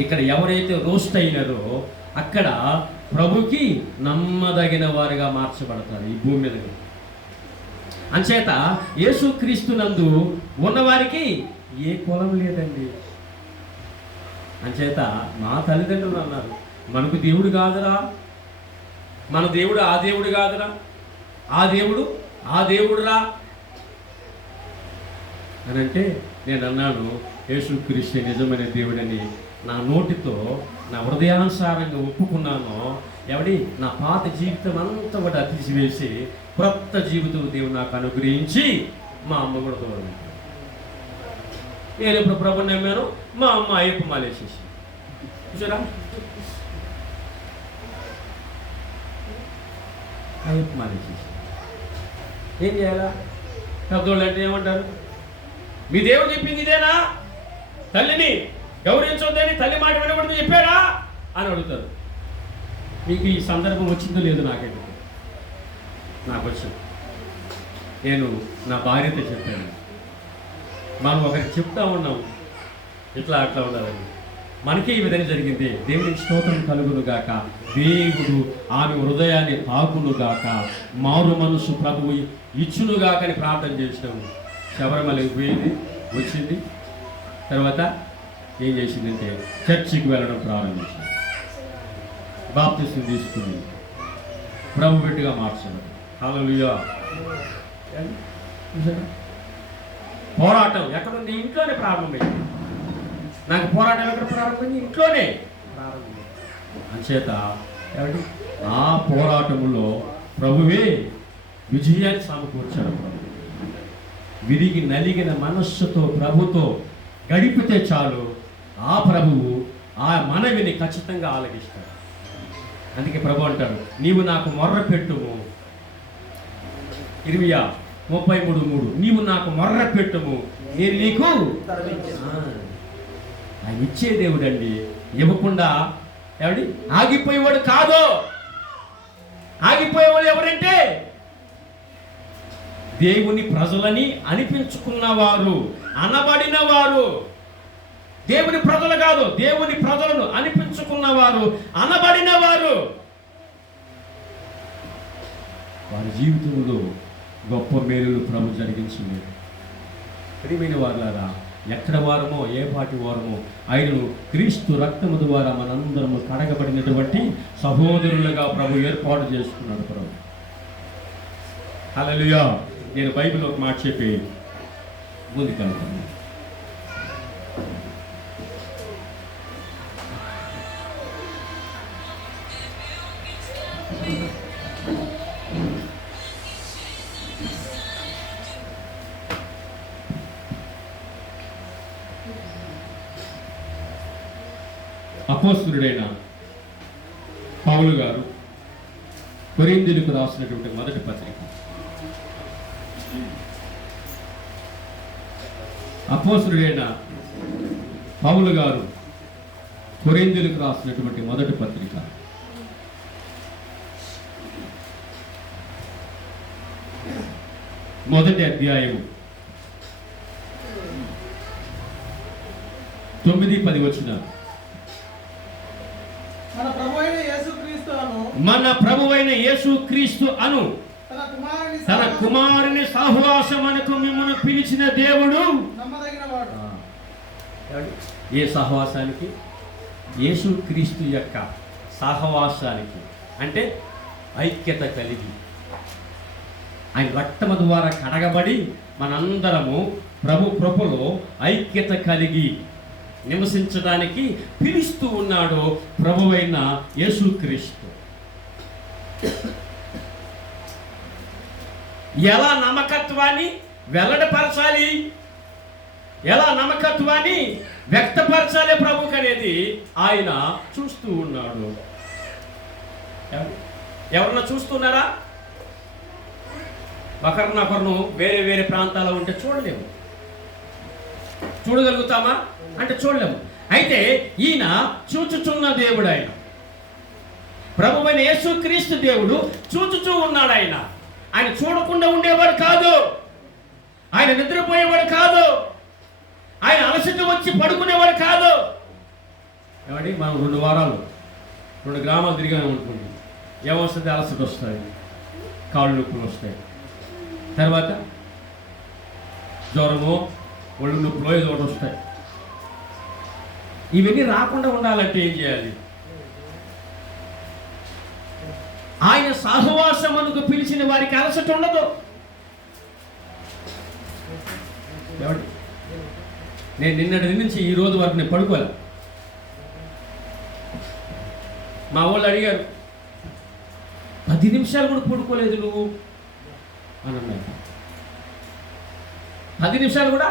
ఇక్కడ ఎవరైతే రోస్ట్ అయినారో అక్కడ ప్రభుకి నమ్మదగిన వారిగా మార్చబడతారు ఈ భూమి మీద. అంచేత యేసుక్రీస్తునందు ఉన్నవారికి ఏ కులం లేదండి. అంచేత మా తల్లిదండ్రులు అన్నారు, మనకు దేవుడు కాదురా, మన దేవుడు ఆ దేవుడు కాదురా, ఆ దేవుడు ఆ దేవుడురా అని అంటే నేను అన్నాను, యేసుక్రీస్తు నిజమైన దేవుడని నా నోటితో నా హృదయానుసారంగా ఒప్పుకున్నాను. నా పాత జీవితం అంతా కూడా తీసివేసి క్రొత్త జీవితం దేవుడు నాకు అనుగ్రహించి మా అమ్మ కూడా దూరం. నేను ఇప్పుడు ప్రభుని నమ్మాను, మా అమ్మ అయ్యప్ప మాలేసేసి. చూసారా? అయ్యప్ప మాలేసేసి ఏం చేయాలా? పెద్దోళ్ళు అంటే ఏమంటారు? మీ దేవుడు చెప్పింది ఇదేనా? తల్లిని గౌరవించొద్దని తల్లి మాట వినకూడదు చెప్పారా అని అడుగుతారు. మీకు ఈ సందర్భం వచ్చిందో లేదో నాకైతే నాకు వచ్చింది. నేను నా భార్యతో చెప్పాను, మనం ఒకరికి చెప్తా ఉన్నాం ఇట్లా అట్లా ఉండాలని, మనకే ఈ విధంగా జరిగింది. దేవునికి స్తోత్రం కలుగును గాక. దేవుడు ఆమె హృదయాన్ని తాకును గాక, మారు మనసు ప్రభువు ఇచ్చును గాక అని ప్రార్థన చేసినాము. శబరిమలకి పోయింది, వచ్చింది. తర్వాత ఏం చేసిందంటే చర్చికి వెళ్ళడం ప్రారంభించింది. బాప్తిస్మం తీసుకుంది, ప్రభు బిడ్డగా మార్చాడు. హల్లెలూయా. పోరాటం ఎక్కడుంది? ఇంట్లోనే ప్రారంభమైంది. నాకు పోరాటం ఎక్కడ ప్రారంభమైంది? ఇంట్లోనే ప్రారంభమైంది. అంచేత ఏమండి, ఆ పోరాటములో ప్రభువే విజయాన్ని సమకూర్చాడు. ప్రభు విరిగి నలిగిన మనస్సుతో ప్రభుతో గడిపితే చాలు, ఆ ప్రభువు ఆ మనవిని ఖచ్చితంగా ఆలకిస్తాడు. అందుకే ప్రభు అంటాడు, నీవు నాకు మొర్ర పెట్టుము. ఇర్మియా 33:3, నీవు నాకు మొర్ర పెట్టుము, నేను నీకు ఆయన ఇచ్చే దేవుడు అండి. ఇవ్వకుండా ఎవడి ఆగిపోయేవాడు కాదు. ఆగిపోయేవాడు ఎవరంటే దేవుని ప్రజలని అనిపించుకున్నవారు, అనబడిన వారు. దేవుని ప్రజలు కాదు, దేవుని ప్రజలను అనిపించుకున్నవారు, అనబడిన వారు. వారి జీవితంలో గొప్ప మేలులు ప్రభు జరిగించింది. ప్రియమైన వారులారా, ఎక్కడ వారమో ఏ పాటి వారమో ఆయనను క్రీస్తు రక్తము ద్వారా మనందరము కడగబడినటువంటి సహోదరులుగా ప్రభు ఏర్పాటు చేసుకున్నాడు ప్రభు. హల్లెలూయా. నేను బైబిల్ ఒక మాట చెప్పి ముందుకెళ్తాను. అపోస్తలుడైన పౌలు గారు కొరింథీయులకు రాసినటువంటి మొదటి పత్రిక. అపోస్తలుడైన పౌలు గారు కొరింథీయులకు రాసినటువంటి మొదటి పత్రిక మొదటి అధ్యాయం 9-10 వచనాలు. మన ప్రభువైన యేసుక్రీస్తు అను తన కుమారుని సహవాసమునకు మిమ్మల్ని పిలిచిన దేవుడు ఏ సహవాసానికి? యేసుక్రీస్తు యొక్క సహవాసానికి. అంటే ఐక్యత కలిగి ఆయన రక్తము ద్వారా కడగబడి మనందరము ప్రభు కృపలో ఐక్యత కలిగి నివసించడానికి పిలుస్తూ ఉన్నాడు ప్రభువైన యేసుక్రీస్తు. ఎలా నమ్మకత్వాన్ని వెల్లడపరచాలి, ఎలా నమ్మకత్వాన్ని వ్యక్తపరచాలి ప్రభుకు అనేది ఆయన చూస్తూ ఉన్నాడు. ఎవరన్నా చూస్తున్నారా? ఒకరినొకరును వేరే వేరే ప్రాంతాల్లో ఉంటే చూడలేము. చూడగలుగుతామా అంటే చూడలేము. అయితే ఈయన చూచుచున్న దేవుడు. ఆయన ప్రభువైన యేసుక్రీస్తు దేవుడు చూచుచూ ఉన్నాడు. ఆయన చూడకుండా ఉండేవాడు కాదు, ఆయన నిద్రపోయేవాడు కాదు, ఆయన అలసట వచ్చి పడుకునేవాడు కాదు. ఏమండి, మనం 2 వారాలు 2 గ్రామాలు తిరిగాను అనుకోండి, ఏమొస్తుంది? అలసట వస్తాయి, కాళ్ళు నొప్పులు వస్తాయి, తర్వాత జ్వరమో ఒళ్ళు నొప్పులో ఏదో ఒకటి వస్తాయి. ఇవన్నీ రాకుండా ఉండాలంటే ఏం చేయాలి? ఆయన సహవాసమునకు పిలిచిన వారికి అలసట ఉండదు. నేను నిన్నటి నుంచి ఈ రోజు వరకు నేను పడుకోలే. మా వాళ్ళు అడిగారు, 10 నిమిషాలు కూడా పడుకోలేదు నువ్వు అని అన్నారు. 10 నిమిషాలు కూడా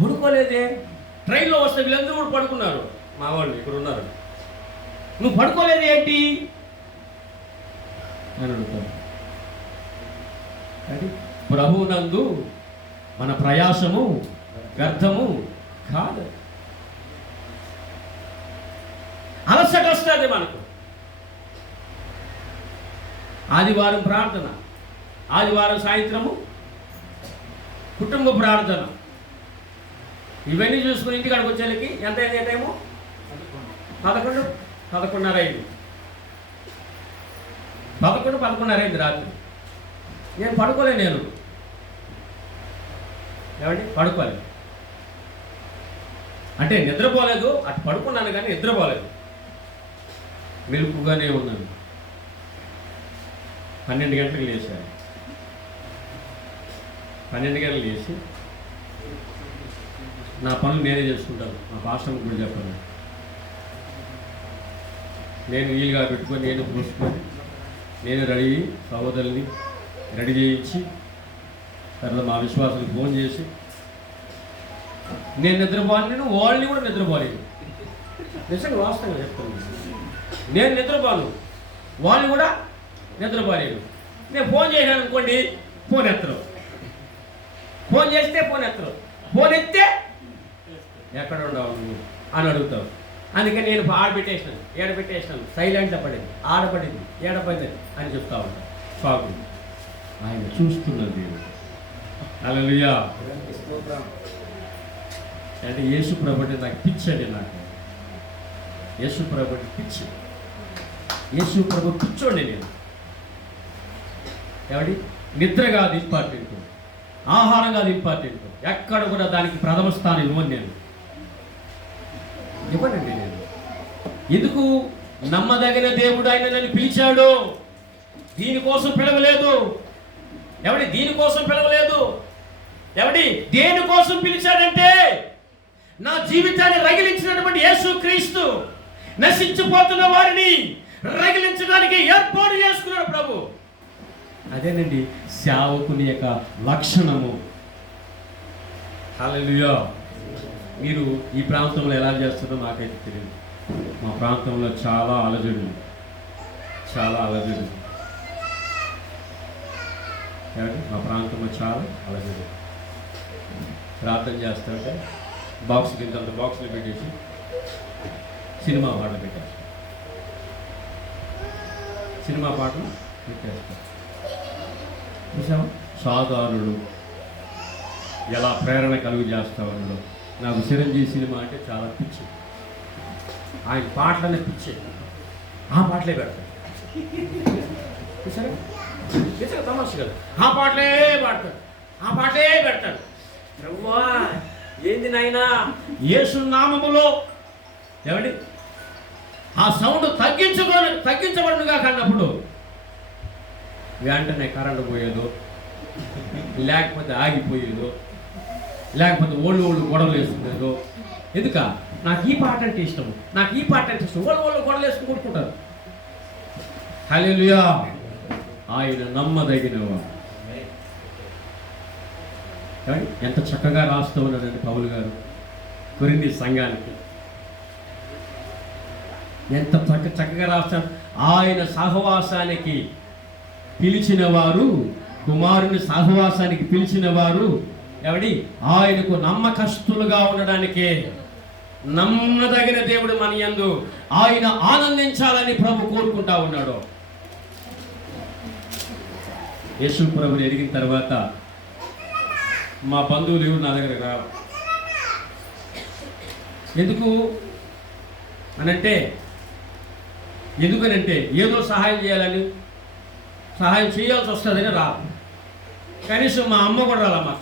పడుకోలేదే? ట్రైన్లో వస్తే వీళ్ళందరూ కూడా పడుకున్నారు. మా వాళ్ళు ఇక్కడ ఉన్నారు, నువ్వు పడుకోలేదు ఏంటి అని అడుగుతాను. ప్రభువునందు మన ప్రయాసము వ్యర్థము కాదు. అది మనకు. ఆదివారం ప్రార్థన, ఆదివారం సాయంత్రము కుటుంబ ప్రార్థన, ఇవన్నీ చూసుకుని ఇంటికాడికి వచ్చేళ్ళకి ఎంత అయింది? ఏ టైము? 11, 11:30 అయింది. 11, 11:30 అయింది రాత్రి. నేను పడుకోలే. నేను ఏమండి పడుకోలేదు అంటే నిద్రపోలేదు, అటు పడుకున్నాను కానీ నిద్రపోలేదు, మెలుపుగానే ఉన్నాను. 12 గంటలకు లేచాను. 12 గంటలకు లేచి నా పనులు నేనే చేసుకుంటాను. మా పాస్టర్కి కూడా చెప్పాను. నేను వీలుగా పెట్టుకొని, నేను పూసుకొని, నేను రెడీ సహోదరుని రెడీ చేయించి, తర్వాత మా విశ్వాసానికి ఫోన్ చేసి, నేను నిద్రపోను, వాళ్ళని కూడా నిద్రపోలేదు. నిజంగా వాస్తవంగా చెప్తాను. నేను నిద్రపోను, వాళ్ళు కూడా నిద్రపోలేదు. నేను ఫోన్ చేశాను అనుకోండి, ఫోన్ ఎత్తరు. ఫోన్ చేస్తే ఫోన్ ఎత్తరు. ఫోన్ ఎత్తే ఎక్కడ ఉండవు అని అడుగుతావు. అందుకని నేను ఆడబెట్టేసినాను, ఏడబెట్టేసినాను, సైలెంట్గా పడింది, ఆడపడింది, ఏడపడింది అని చెప్తా ఉంటాను. సాగు ఆయన చూస్తున్నారు. దేవుడు హల్లెలూయా. అంటే యేసు ప్రభు అంటే నాకు పిచ్చండి. నాకు యేసు ప్రభు అంటే పిచ్చి. యేసు ప్రభు పిచ్చోండి నేను. ఏమండి నిద్ర కాదు ఇంపార్టెంట్, ఆహారం కాదు ఇంపార్టెంట్. ఎక్కడ కూడా దానికి ప్రథమ స్థానం ఇవ్వను నేను, ఇవ్వనండి నేను. ఎందుకు? నమ్మదగిన దేవుడు ఆయన నన్ను పిలిచాడు. దీనికోసం పిలవలేదు. ఎవడి దీనికోసం పిలవలేదు. ఎవడి దేనికోసం పిలిచాడంటే, నా జీవితాన్ని రగిలించినటువంటి యేసుక్రీస్తు నశించిపోతున్న వారిని రగిలించడానికి ఏర్పాటు చేసుకున్నాడు ప్రభు. అదేనండి సేవకుని యొక్క లక్షణము. హల్లెలూయా. మీరు ఈ ప్రాంతంలో ఎలా చేస్తారో నాకైతే తెలియదు. మా ప్రాంతంలో చాలా అలజడి, చాలా అలజడి. మా ప్రాంతంలో చాలా అలజడి. ప్రార్థన చేస్తుంటే బాక్స్ ఇంతంత బాక్సులు పెట్టేసి సినిమా పాటలు పెట్టేస్తారు. సినిమా పాటలు పెట్టేస్తారు. చూసాము సాధారణుడు ఎలా ప్రేరణ కలుగు చేస్తా ఉన్నాడు. నాకు చిరంజీవి సినిమా అంటే చాలా పిచ్చి. ఆయన పాటలనే పిచ్చి. ఆ పాటలే పెడతాడు. చూసారా? చూసారా తమాష కదా? ఆ పాటలే పాడతాడు, ఆ పాటలే పెడతాడు. రవ్వా ఏంది నాయనా? యేసు నామములో ఏమండి ఆ సౌండ్ తగ్గించబడుగా కన్నప్పుడు వెంటనే కరెంటు పోయేదో, లేకపోతే ఆగిపోయేదో, లేకపోతే ఓళ్ళు గొడవలు వేసుకునేదో. ఎందుక? నాకు ఈ పాట అంటే ఇష్టము, నాకు ఈ పాట అంటే ఇష్టం. వాళ్ళు గొడవలు వేసుకుని కొట్టుకుంటారు. హల్లెలూయా. ఆయన నమ్మదగినవాడు. ఎంత చక్కగా రాస్తూ ఉన్నాడండి పౌలు గారు కొరింథీ సంఘానికి. ఎంత చక్కగా రాస్తాడు. ఆయన సహవాసానికి పిలిచిన వారు, కుమారుని సహవాసానికి పిలిచిన వారు ఎవడి ఆయనకు నమ్మకస్తులుగా ఉండడానికే. నమ్మదగిన దేవుడు మన యందు ఆయన ఆనందించాలని ప్రభు కోరుకుంటా ఉన్నాడు. యేసు ప్రభుని ఎరిగిన తర్వాత మా బంధువులు ఎవరు నా దగ్గరకు రావు. ఎందుకనంటే ఏదో సహాయం చేయాలని, సహాయం చేయాల్సి వస్తుందని రాదు. కనీసం మా అమ్మ కూడా రాలమ్మా.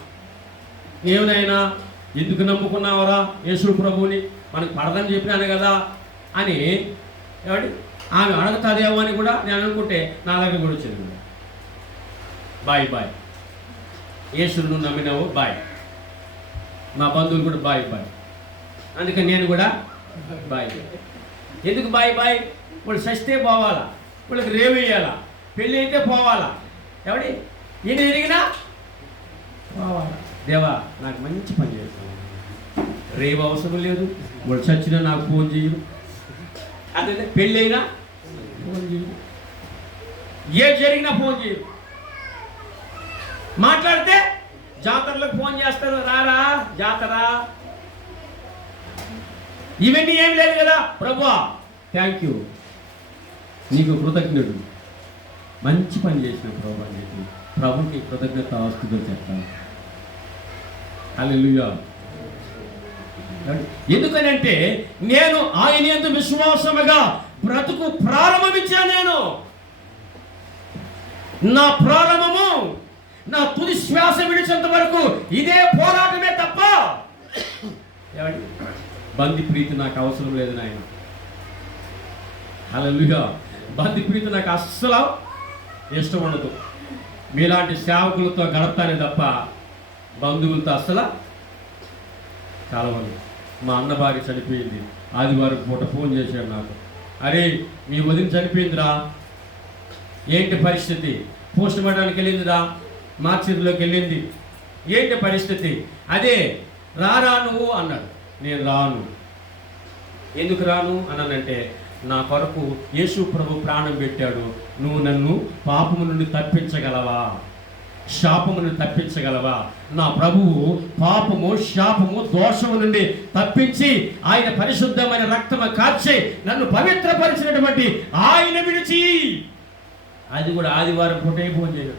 ఏమైనా ఎందుకు నమ్ముకున్నావరా యేసు ప్రభువుని, మనకు పడదని చెప్పినాను కదా అని ఏమండి ఆమె అడగతాదేమో అని కూడా నేను అనుకుంటే నా దగ్గర కూడా వచ్చింది. బాయ్ బాయ్, యేసును నమ్మినావు బాయ్. మా బంధువులు కూడా బాయ్ బాయ్. అందుకని నేను కూడా బాయ్. ఎందుకు బాయ్ బాయ్? వాళ్ళు సస్తే పోవాలా, వాళ్ళకి రేవు వేయాలా, పెళ్ళి అయితే పోవాలా. ఎవడి ఈయన ఎరిగినా పోవాలా. దేవా నాకు మంచి పని చేస్తాను, రేపు అవసరం లేదు, వాళ్ళు చచ్చినా నాకు ఫోన్ చేయరు, అదే పెళ్ళి అయినా ఫోన్ చేయరు, ఏ జరిగినా ఫోన్ చేయరు. మాట్లాడితే జాతరలకు ఫోన్ చేస్తారు, రారా జాతర. ఇవన్నీ ఏమి లేదు కదా. ప్రభువా థ్యాంక్ యూ, నీకు కృతజ్ఞుడు, మంచి పని చేసిన ప్రభు అని చెప్పి ప్రభుకి కృతజ్ఞత ఆస్తుతో చెప్తాను. హల్లెలూయా. ఎందుకనంటే నేను ఆయన యందు విశ్వాసముగా బ్రతుకు ప్రారంభించా. నేను నా ప్రారంభము నా తుది శ్వాస విడిచేంత వరకు ఇదే పోరాటమే తప్ప బంది ప్రీతి నాకు అవసరం లేదు నాయన. హల్లెలూయా. బంది ప్రీతి నాకు అస్సలు ఇష్టం ఉండదు. మీలాంటి సేవకులతో గడపతానే తప్ప బంధువులతో అస్సలు కలవను. మా అన్న భార్య చనిపోయింది, ఆదివారం పూట ఫోన్ చేశాడు నాకు. అరే మీ వదిన చనిపోయిందిరా, ఏంటి పరిస్థితి? పోస్ట్ మార్టానికి వెళ్ళిందిరా, మార్చిలోకి వెళ్ళింది, ఏంటి పరిస్థితి? అదే రారా నువ్వు అన్నాడు. నేను రాను. ఎందుకు రాను అన్నానంటే, నా కొరకు యేసు ప్రభు ప్రాణం పెట్టాడు, నువ్వు నన్ను పాపము నుండి తప్పించగలవా, శాపము నుండి తప్పించగలవా? నా ప్రభువు పాపము, శాపము, దోషము నుండి తప్పించి ఆయన పరిశుద్ధమైన రక్తము కార్చి నన్ను పవిత్రపరిచినటువంటి ఆయన విడిచి, అది కూడా ఆదివారం పూటే ఫోన్ చేయడు.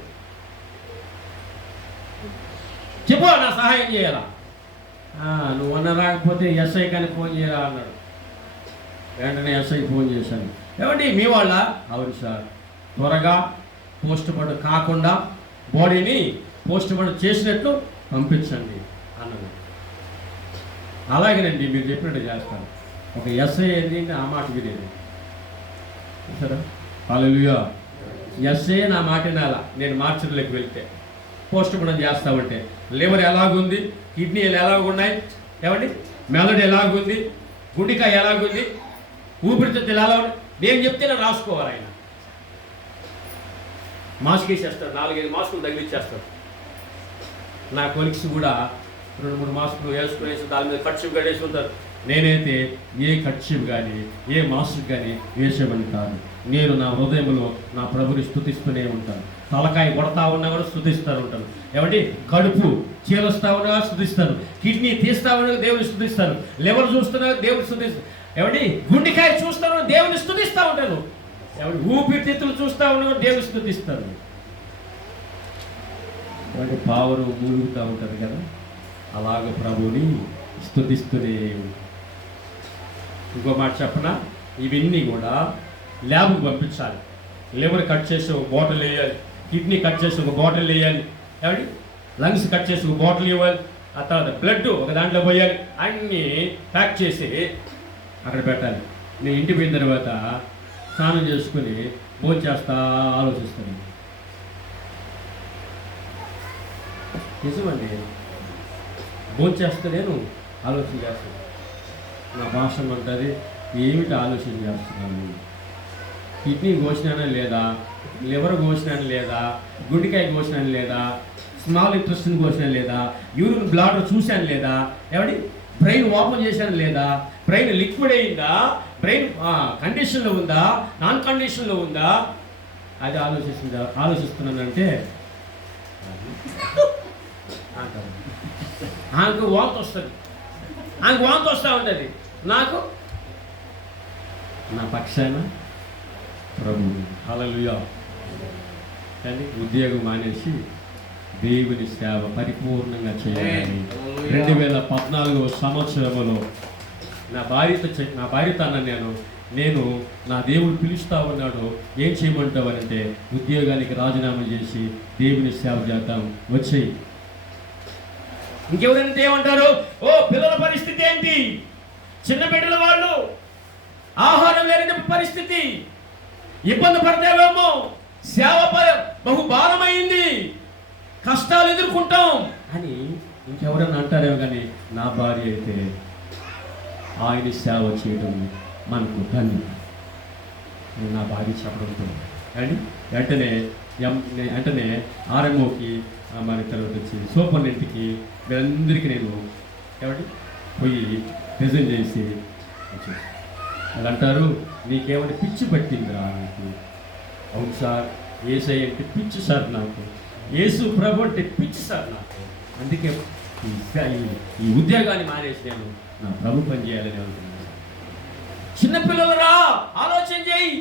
చెప్పు నా సహాయం చేయాలా? నువ్వు అన్న రాకపోతే ఎస్ఐ కానీ ఫోన్ చేయరా అన్నాడు. వెంటనే ఎస్ఐ ఫోన్ చేశాను. ఏమండి మీ వాళ్ళ? అవును సార్. త్వరగా పోస్ట్ మార్టం కాకుండా బాడీని పోస్ట్ మార్టం చేసినట్లు పంపించండి అన్నాడు. అలాగేనండి మీరు చెప్పినట్టు చేస్తాను. ఒక ఎస్ఐ ఏంటి ఆ మాట వినేది సరే. హల్లెలూయా. ఎస్ఐ నా మాట వినాలా. నేను మార్చిలోకి వెళ్తే పోస్ట్ మార్టం చేస్తామంటే లివర్ ఎలాగుంది, కిడ్నీలు ఎలాగున్నాయి, ఏమండి మెదడు ఎలాగుంది, గుండెకాయ ఎలాగుంది, ఊపిరితిత్తులు ఎలా ఉన్నాయి, నేను చెప్తే నేను రాసుకోవాలి. ఆయన మాస్క్ వేసేస్తాడు, 4-5 మాస్కులు తగిలిచ్చేస్తాడు. నా కొలిక్స్ కూడా 2-3 మాస్కులు వేసుకునేసి దాని మీద కట్షిప్ వేసి ఉంటారు. నేనైతే ఏ కట్షిప్ కానీ ఏ మాస్క్ కానీ వేసేవని కాదు. నేను నా హృదయంలో నా ప్రభుని స్తుతిస్తూనే ఉంటాను. తలకాయ కొడతా ఉన్నా కూడా స్తుతిస్తూ ఉంటాను. ఏమంటే కడుపు చీలుస్తా ఉన్నా స్తుతిస్తాను, కిడ్నీ తీస్తా ఉన్నా దేవుని స్తుతిస్తాను, లివర్ చూస్తున్నా దేవుని స్తుతిస్తాను, ఏమంటే గుండెకాయ చూస్తాను దేవుని స్తుతిస్తూ ఉంటాను, ఏమంటే ఊపిరితిత్తులు చూస్తా ఉన్నా దేవుని స్తుతిస్తాను. ఏమంటే పావురు మూలుగుతూ ఉంటారు కదా, అలాగ ప్రభుని స్తుతిస్తూనే ఉంటాను. ఇంకో మాట చెప్పనా, ఇవన్నీ కూడా ల్యాబ్కి పంపించాలి. లివర్ కట్ చేసి ఒక బాటిల్ వేయాలి, కిడ్నీ కట్ చేసి ఒక బాటిల్ వేయాలి, ఏమండి లంగ్స్ కట్ చేసి ఒక బాటిల్ ఇవ్వాలి, ఆ తర్వాత బ్లడ్ ఒక దాంట్లో పోయాలి, అన్నీ ప్యాక్ చేసి అక్కడ పెట్టాలి. నేను ఇంటికి పోయిన తర్వాత స్నానం చేసుకుని భోజనం చేస్తా ఆలోచిస్తాను. నిజమండి, భోజనం చేస్తే నేను ఆలోచన చేస్తాను. నా భాష ఉంటుంది, ఏమిటి ఆలోచన చేస్తున్నాను, కిడ్నీ కోసినానా లేదా, లివర్ కోసినాను లేదా, గుండెకాయ కోసినాను లేదా, స్మాల్ ఇంట్రెస్ట్ని కోసినాను లేదా, యూరిన్ బ్లాడర్ చూశాను లేదా, ఏమండి బ్రెయిన్ ఓపెన్ చేశాను లేదా, బ్రెయిన్ లిక్విడ్ అయిందా, బ్రెయిన్ కండిషన్లో ఉందా, నాన్ కండిషన్లో ఉందా, అది ఆలోచిస్తున్నానంటే ఆమెకు వాంతి వస్తుంది, ఆమెకు వాంతి వస్తూ ఉంటుంది, నాకు నా పక్షాన ప్రభు. హల్లెలూయా. కానీ ఉద్యోగం మానేసి దేవుని సేవ పరిపూర్ణంగా చేయాలని 2014 సంవత్సరంలో నా భార్యతో అన్నాను, నేను నా దేవుడు పిలుస్తా ఉన్నాడు, ఏం చేయమంటావనంటే ఉద్యోగానికి రాజీనామా చేసి దేవుని సేవ చేద్దాం వచ్చేయి. ఇంకెవరంటే ఏమంటారు, ఓ పిల్లల పరిస్థితి ఏంటి, చిన్న బిడ్డల వాళ్ళు ఆహారం లేని పరిస్థితి, ఇబ్బంది పడతావేమో, సేవ బహు భారమైంది, కష్టాలు ఎదుర్కొంటాం అని ఇంకెవరన్నా అంటారేమో. కానీ నా భార్య అయితే ఆయన సేవ చేయడం మనకు ధన్యం. నా భార్య చెప్పడంతో అండి వెంటనే ఆర్ఎంఓకి మన తర్వాత వచ్చి సూపరింటెండెంట్కి వీళ్ళందరికీ నేను ఏమండి పోయి రిజైన్ చేసి వచ్చేసి వాళ్ళు అంటారు, నీకేమైనా పిచ్చి పట్టిందిరా నాకు. అవును సార్, యేసై అంటే పిచ్చి సార్ నాకు, యేసు ప్రభు అంటే పిచ్చి సార్ నాకు, అందుకే ఈ ఉద్యోగాన్ని మానేసి నేను నా ప్రభు పని చేయాలని అనుకున్నాను. చిన్నపిల్లలరా ఆలోచన చేయి,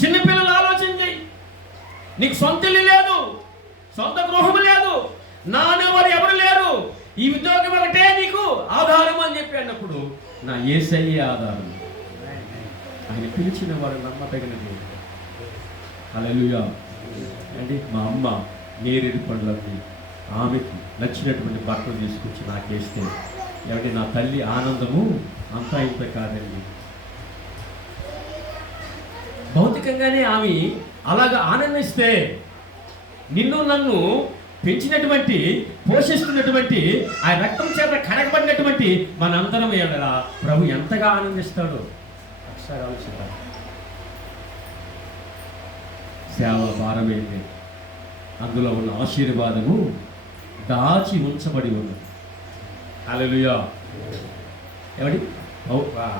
చిన్నపిల్లలు ఆలోచన చేయి. నీకు సొంత ఇల్లు లేదు, సొంత గృహం లేదు, నాన్నవారు ఎవరు లేరు, ఈ ఉద్యోగం ఒకటే నీకు ఆధారం అని చెప్పి అన్నప్పుడు నా యేసయ్యే ఆధారం. ఆయన పిలిచిన వాడు నమ్మదగినది. హల్లెలూయా. అంటే మా అమ్మ నేరేడు పండ్లకి ఆమెకి నచ్చినటువంటి బట్టలు తీసుకొచ్చి నాకేస్తే ఏమంటే నా తల్లి ఆనందము అంతా ఇంత కాదండి. భౌతికంగానే ఆమె అలాగా ఆనందిస్తే నిన్ను నన్ను పెంచినటువంటి పోషిస్తున్నటువంటి ఆ రక్తం చేత కడగబడినటువంటి మనందరం ఎడల ప్రభు ఎంతగా ఆనందిస్తాడో ఒకసారి ఆలోచిద్దాం. సేవ భారమైంది, అందులో ఉన్న ఆశీర్వాదము దాచి ఉంచబడి ఉన్నది. హల్లెలూయా. ఏమండి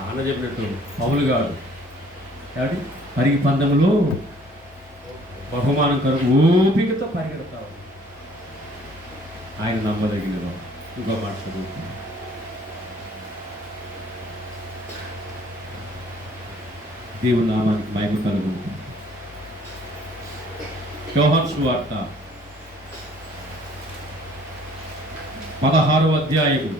అన్న చెప్పినట్టు పౌలు గారు ఏమండి పరిగి పందెములో బహుమానం కొరకు ఓపికతో పరిగెడతావు. ఆయన నమ్మదగినదో. ఇంకో మాట చదువుతాం. దేవుని నామానికి మహిమ కలుగు. యోహాను సువార్త 16వ అధ్యాయము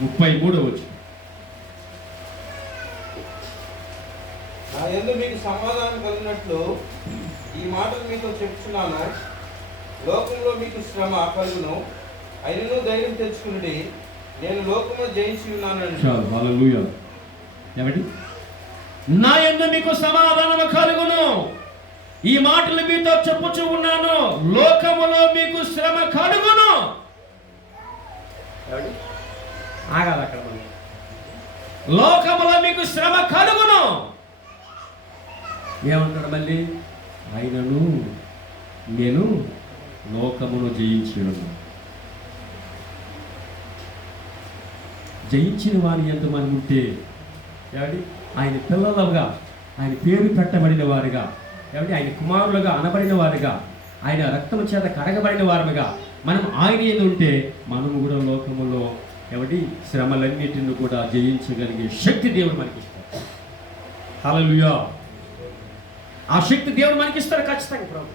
33వ వచనం. నా యందు మీకు సమాధానం కలిగినట్లు ఈ మాటలు మీతో చెప్తున్నాను. లోకంలో మీకు శ్రమ కలుగును, అయినను ధైర్యం తెచ్చుకుని నేను లోకమును జయించి ఉన్నానని. హల్లెలూయా. ఏమండి? నా యందు మీకు సమాధానం కలుగును, ఈ మాటలు మీతో చెప్పుచూ ఉన్నాను. లోకములో మీకు శ్రమ కలుగును. ఆగాలి అక్కడ. లోకములో మీకు శ్రమ కలుగును. ఏమంటాడు మళ్ళీ? ఆయనను నేను లోకమును జయించి ఉన్నాను. జయించిన వారి ఎంతమంది ఉంటే ఏమండి ఆయన పిల్లలుగా, ఆయన పేరు పెట్టబడిన వారుగా, ఏమంటే ఆయన కుమారులుగా అనబడిన వారుగా, ఆయన రక్తము చేత కడగబడిన వారుగా మనం ఆయన ఏది ఉంటే మనము కూడా లోకములో ఏమిటి శ్రమలన్నిటిని కూడా జయించగలిగే శక్తి దేవుడు మనకిస్తాడు. హల్లెలూయా. ఆ శక్తి దేవుడు మనకిస్తాడు ఖచ్చితంగా ప్రభు.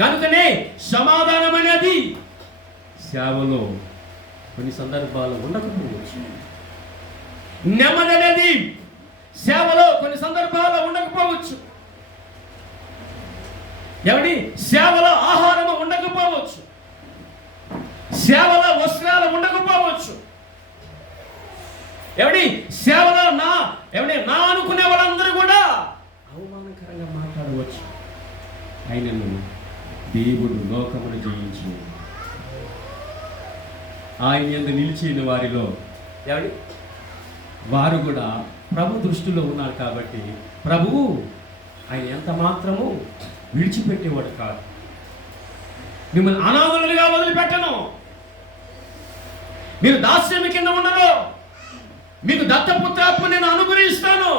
కనుకనే సమాధానం అనేది సేవలో కొన్ని సందర్భాలు ఉండకపోవచ్చు. నెమ్మది అనేది సేవలో కొన్ని సందర్భాలు ఉండకపోవచ్చు. ఏమండి? సేవలో ఆహారం ఉండకపోవచ్చు, సేవలో వస్త్రాలు ఉండకపోవచ్చు. ఏమండి? సేవలో నా అనుకునే వాళ్ళందరూ కూడా అవమానకరంగా మాట్లాడవచ్చు. ఆయనను దేవుడు లోకమును జయించి ఆయన యందు నిలిచిన వారిలో ఏమండి వారు కూడా ప్రభు దృష్టిలో ఉన్నారు కాబట్టి ప్రభువు ఆయన ఎంత మాత్రము విడిచిపెట్టేవాడు కాదు. మిమ్మల్ని అనాథలుగా వదిలిపెట్టను, మీరు దాస్యమి కింద ఉండరు, మీకు దత్తపుత్రాత్మ నేను అనుగ్రహిస్తాను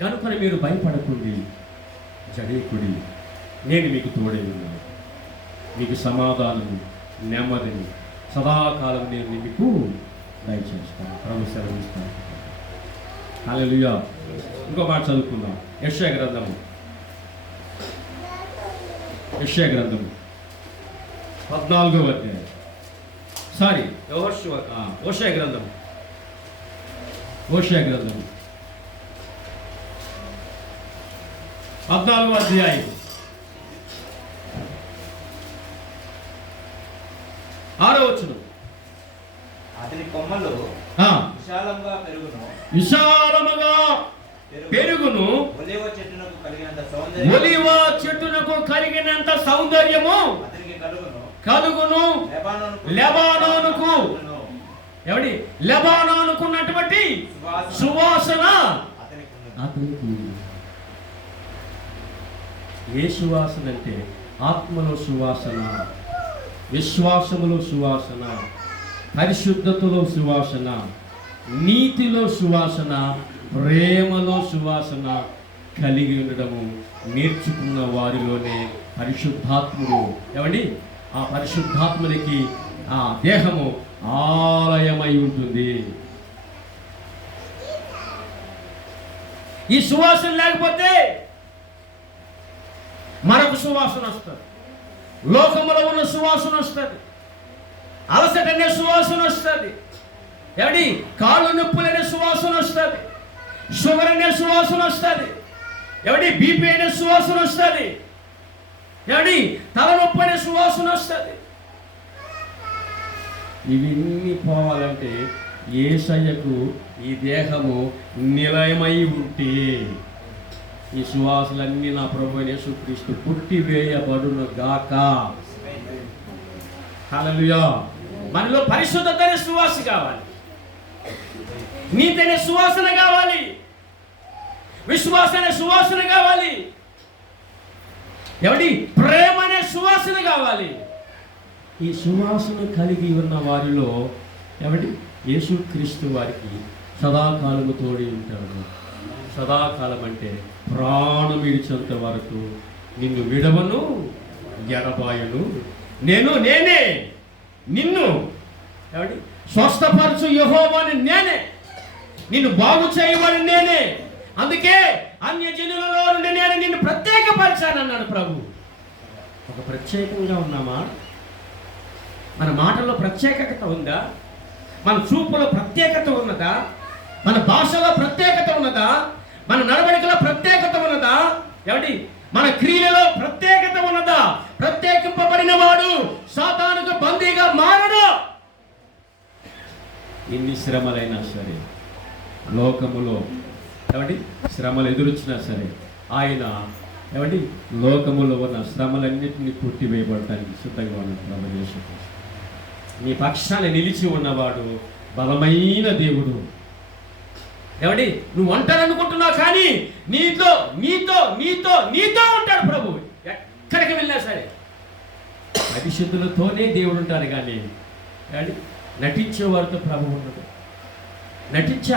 కనుక మీరు భయపడకండి, జడేకుడి, నేను మీకు తోడై ఉన్నాను, మీకు సమాధానము నెమ్మదిని సదాకాలం నేను మీకు దయచేస్తాను. ప్రభు సెలవిస్తాను. హల్లెలూయా. ఇంకో మాట చదువుకుందాం. యెషయా గ్రంథము 14వ అధ్యాయం. హోషేయ గ్రంథము 14వ అధ్యాయం 6వ వచనం. అతని కొమ్మలు విశాలముగా పెరుగును, ఒలీవ చెట్టునకు కలిగినంత సౌందర్యము అతనికి కలుగును. లెబానోనుకు ఎవడి లెబానోనుకున్నటువంటి సువాసన అతనికి. ఏ సువాసన అంటే ఆత్మలో సువాసన, విశ్వాసములో సువాసన, పరిశుద్ధతలో సువాసన, నీతిలో సువాసన, ప్రేమలో సువాసన కలిగి ఉండడము నేర్చుకున్న వారిలోనే పరిశుద్ధాత్ముడు. ఏమండి? ఆ పరిశుద్ధాత్మునికి ఆ దేహము ఆలయమై ఉంటుంది. ఈ సువాసన లేకపోతే మరొక సువాసన వస్తుంది. లోకములో ఉన్న సువాసన వస్తుంది, అలసట అనే సువాసన వస్తుంది, ఏమండి కాళ్ళు నొప్పులనే సువాసన వస్తుంది, షుగర్ అనే సువాసన వస్తుంది, ఏమండి బీపీ అనే సువాసన వస్తుంది, ఏమండి తలనొప్పి అనే సువాసన వస్తుంది. ఇవన్నీ పోవాలంటే యేసయ్యకు ఈ దేహము నిలయమై ఉంటే ఈ సువాసనలన్నీ నా ప్రభువైన యేసుక్రీస్తు పుట్టివేయబడును గాక. హల్లెలూయా. మనలో పరిశుద్ధత అనే సువాస కావాలి, నీతి అనే సువాసన కావాలి, విశ్వాస అనే సువాసన కావాలి, ఏమండి ప్రేమ అనే సువాసన కావాలి. ఈ సువాసన కలిగి ఉన్న వారిలో ఏమండి యేసుక్రీస్తు వారికి సదాకాలము తోడి ఉంటాడు. సదాకాలం అంటే ప్రాణం ఇడిచేంత వరకు నిన్ను విడవను ఎడబాయను, నేనే నిన్ను ఏమండి స్వస్థపరచు యెహోవాని నేనే, నిన్ను బాగు చేయమని నేనే, అందుకే అన్యజనులలో నుండి నేను నిన్ను ప్రత్యేకపరిచానన్నాడు ప్రభు. ఒక ప్రత్యేకంగా ఉన్నామా? మన మాటల్లో ప్రత్యేకత ఉందా? మన చూపులో ప్రత్యేకత ఉన్నదా? మన భాషలో ప్రత్యేకత ఉన్నదా? మన నడవడికలో ప్రత్యేకత ఉన్నదా? ఏమండి మన క్రియలలో ప్రత్యేకత ఉన్నదా? ప్రత్యేకింపబడిన వాడు సాతానుకు బందీగా మారడు. ఎన్ని శ్రమలైనా సరే, లోకములో ఏమండి శ్రమలు ఎదురొచ్చినా సరే, ఆయన ఏమండి లోకములో ఉన్న శ్రమలన్నింటినీ పుట్టివేయబడటానికి సిద్ధంగా ఉన్నాడు. యేసుక్రీస్తు నీ పక్షాన నిలిచి ఉన్నవాడు బలమైన దేవుడు. ఏమండి నువ్వు ఉంటాను అనుకుంటున్నావు, కానీ నీతో నీతో నీతో నీతో ఉంటాడు ప్రభు. ఎక్కడికి వెళ్ళినా సరే పరిశుద్ధులతోనే దేవుడు ఉంటాడు, కానీ ఏమండి నటించే వారితో ప్రభు ఉండదు. నటించే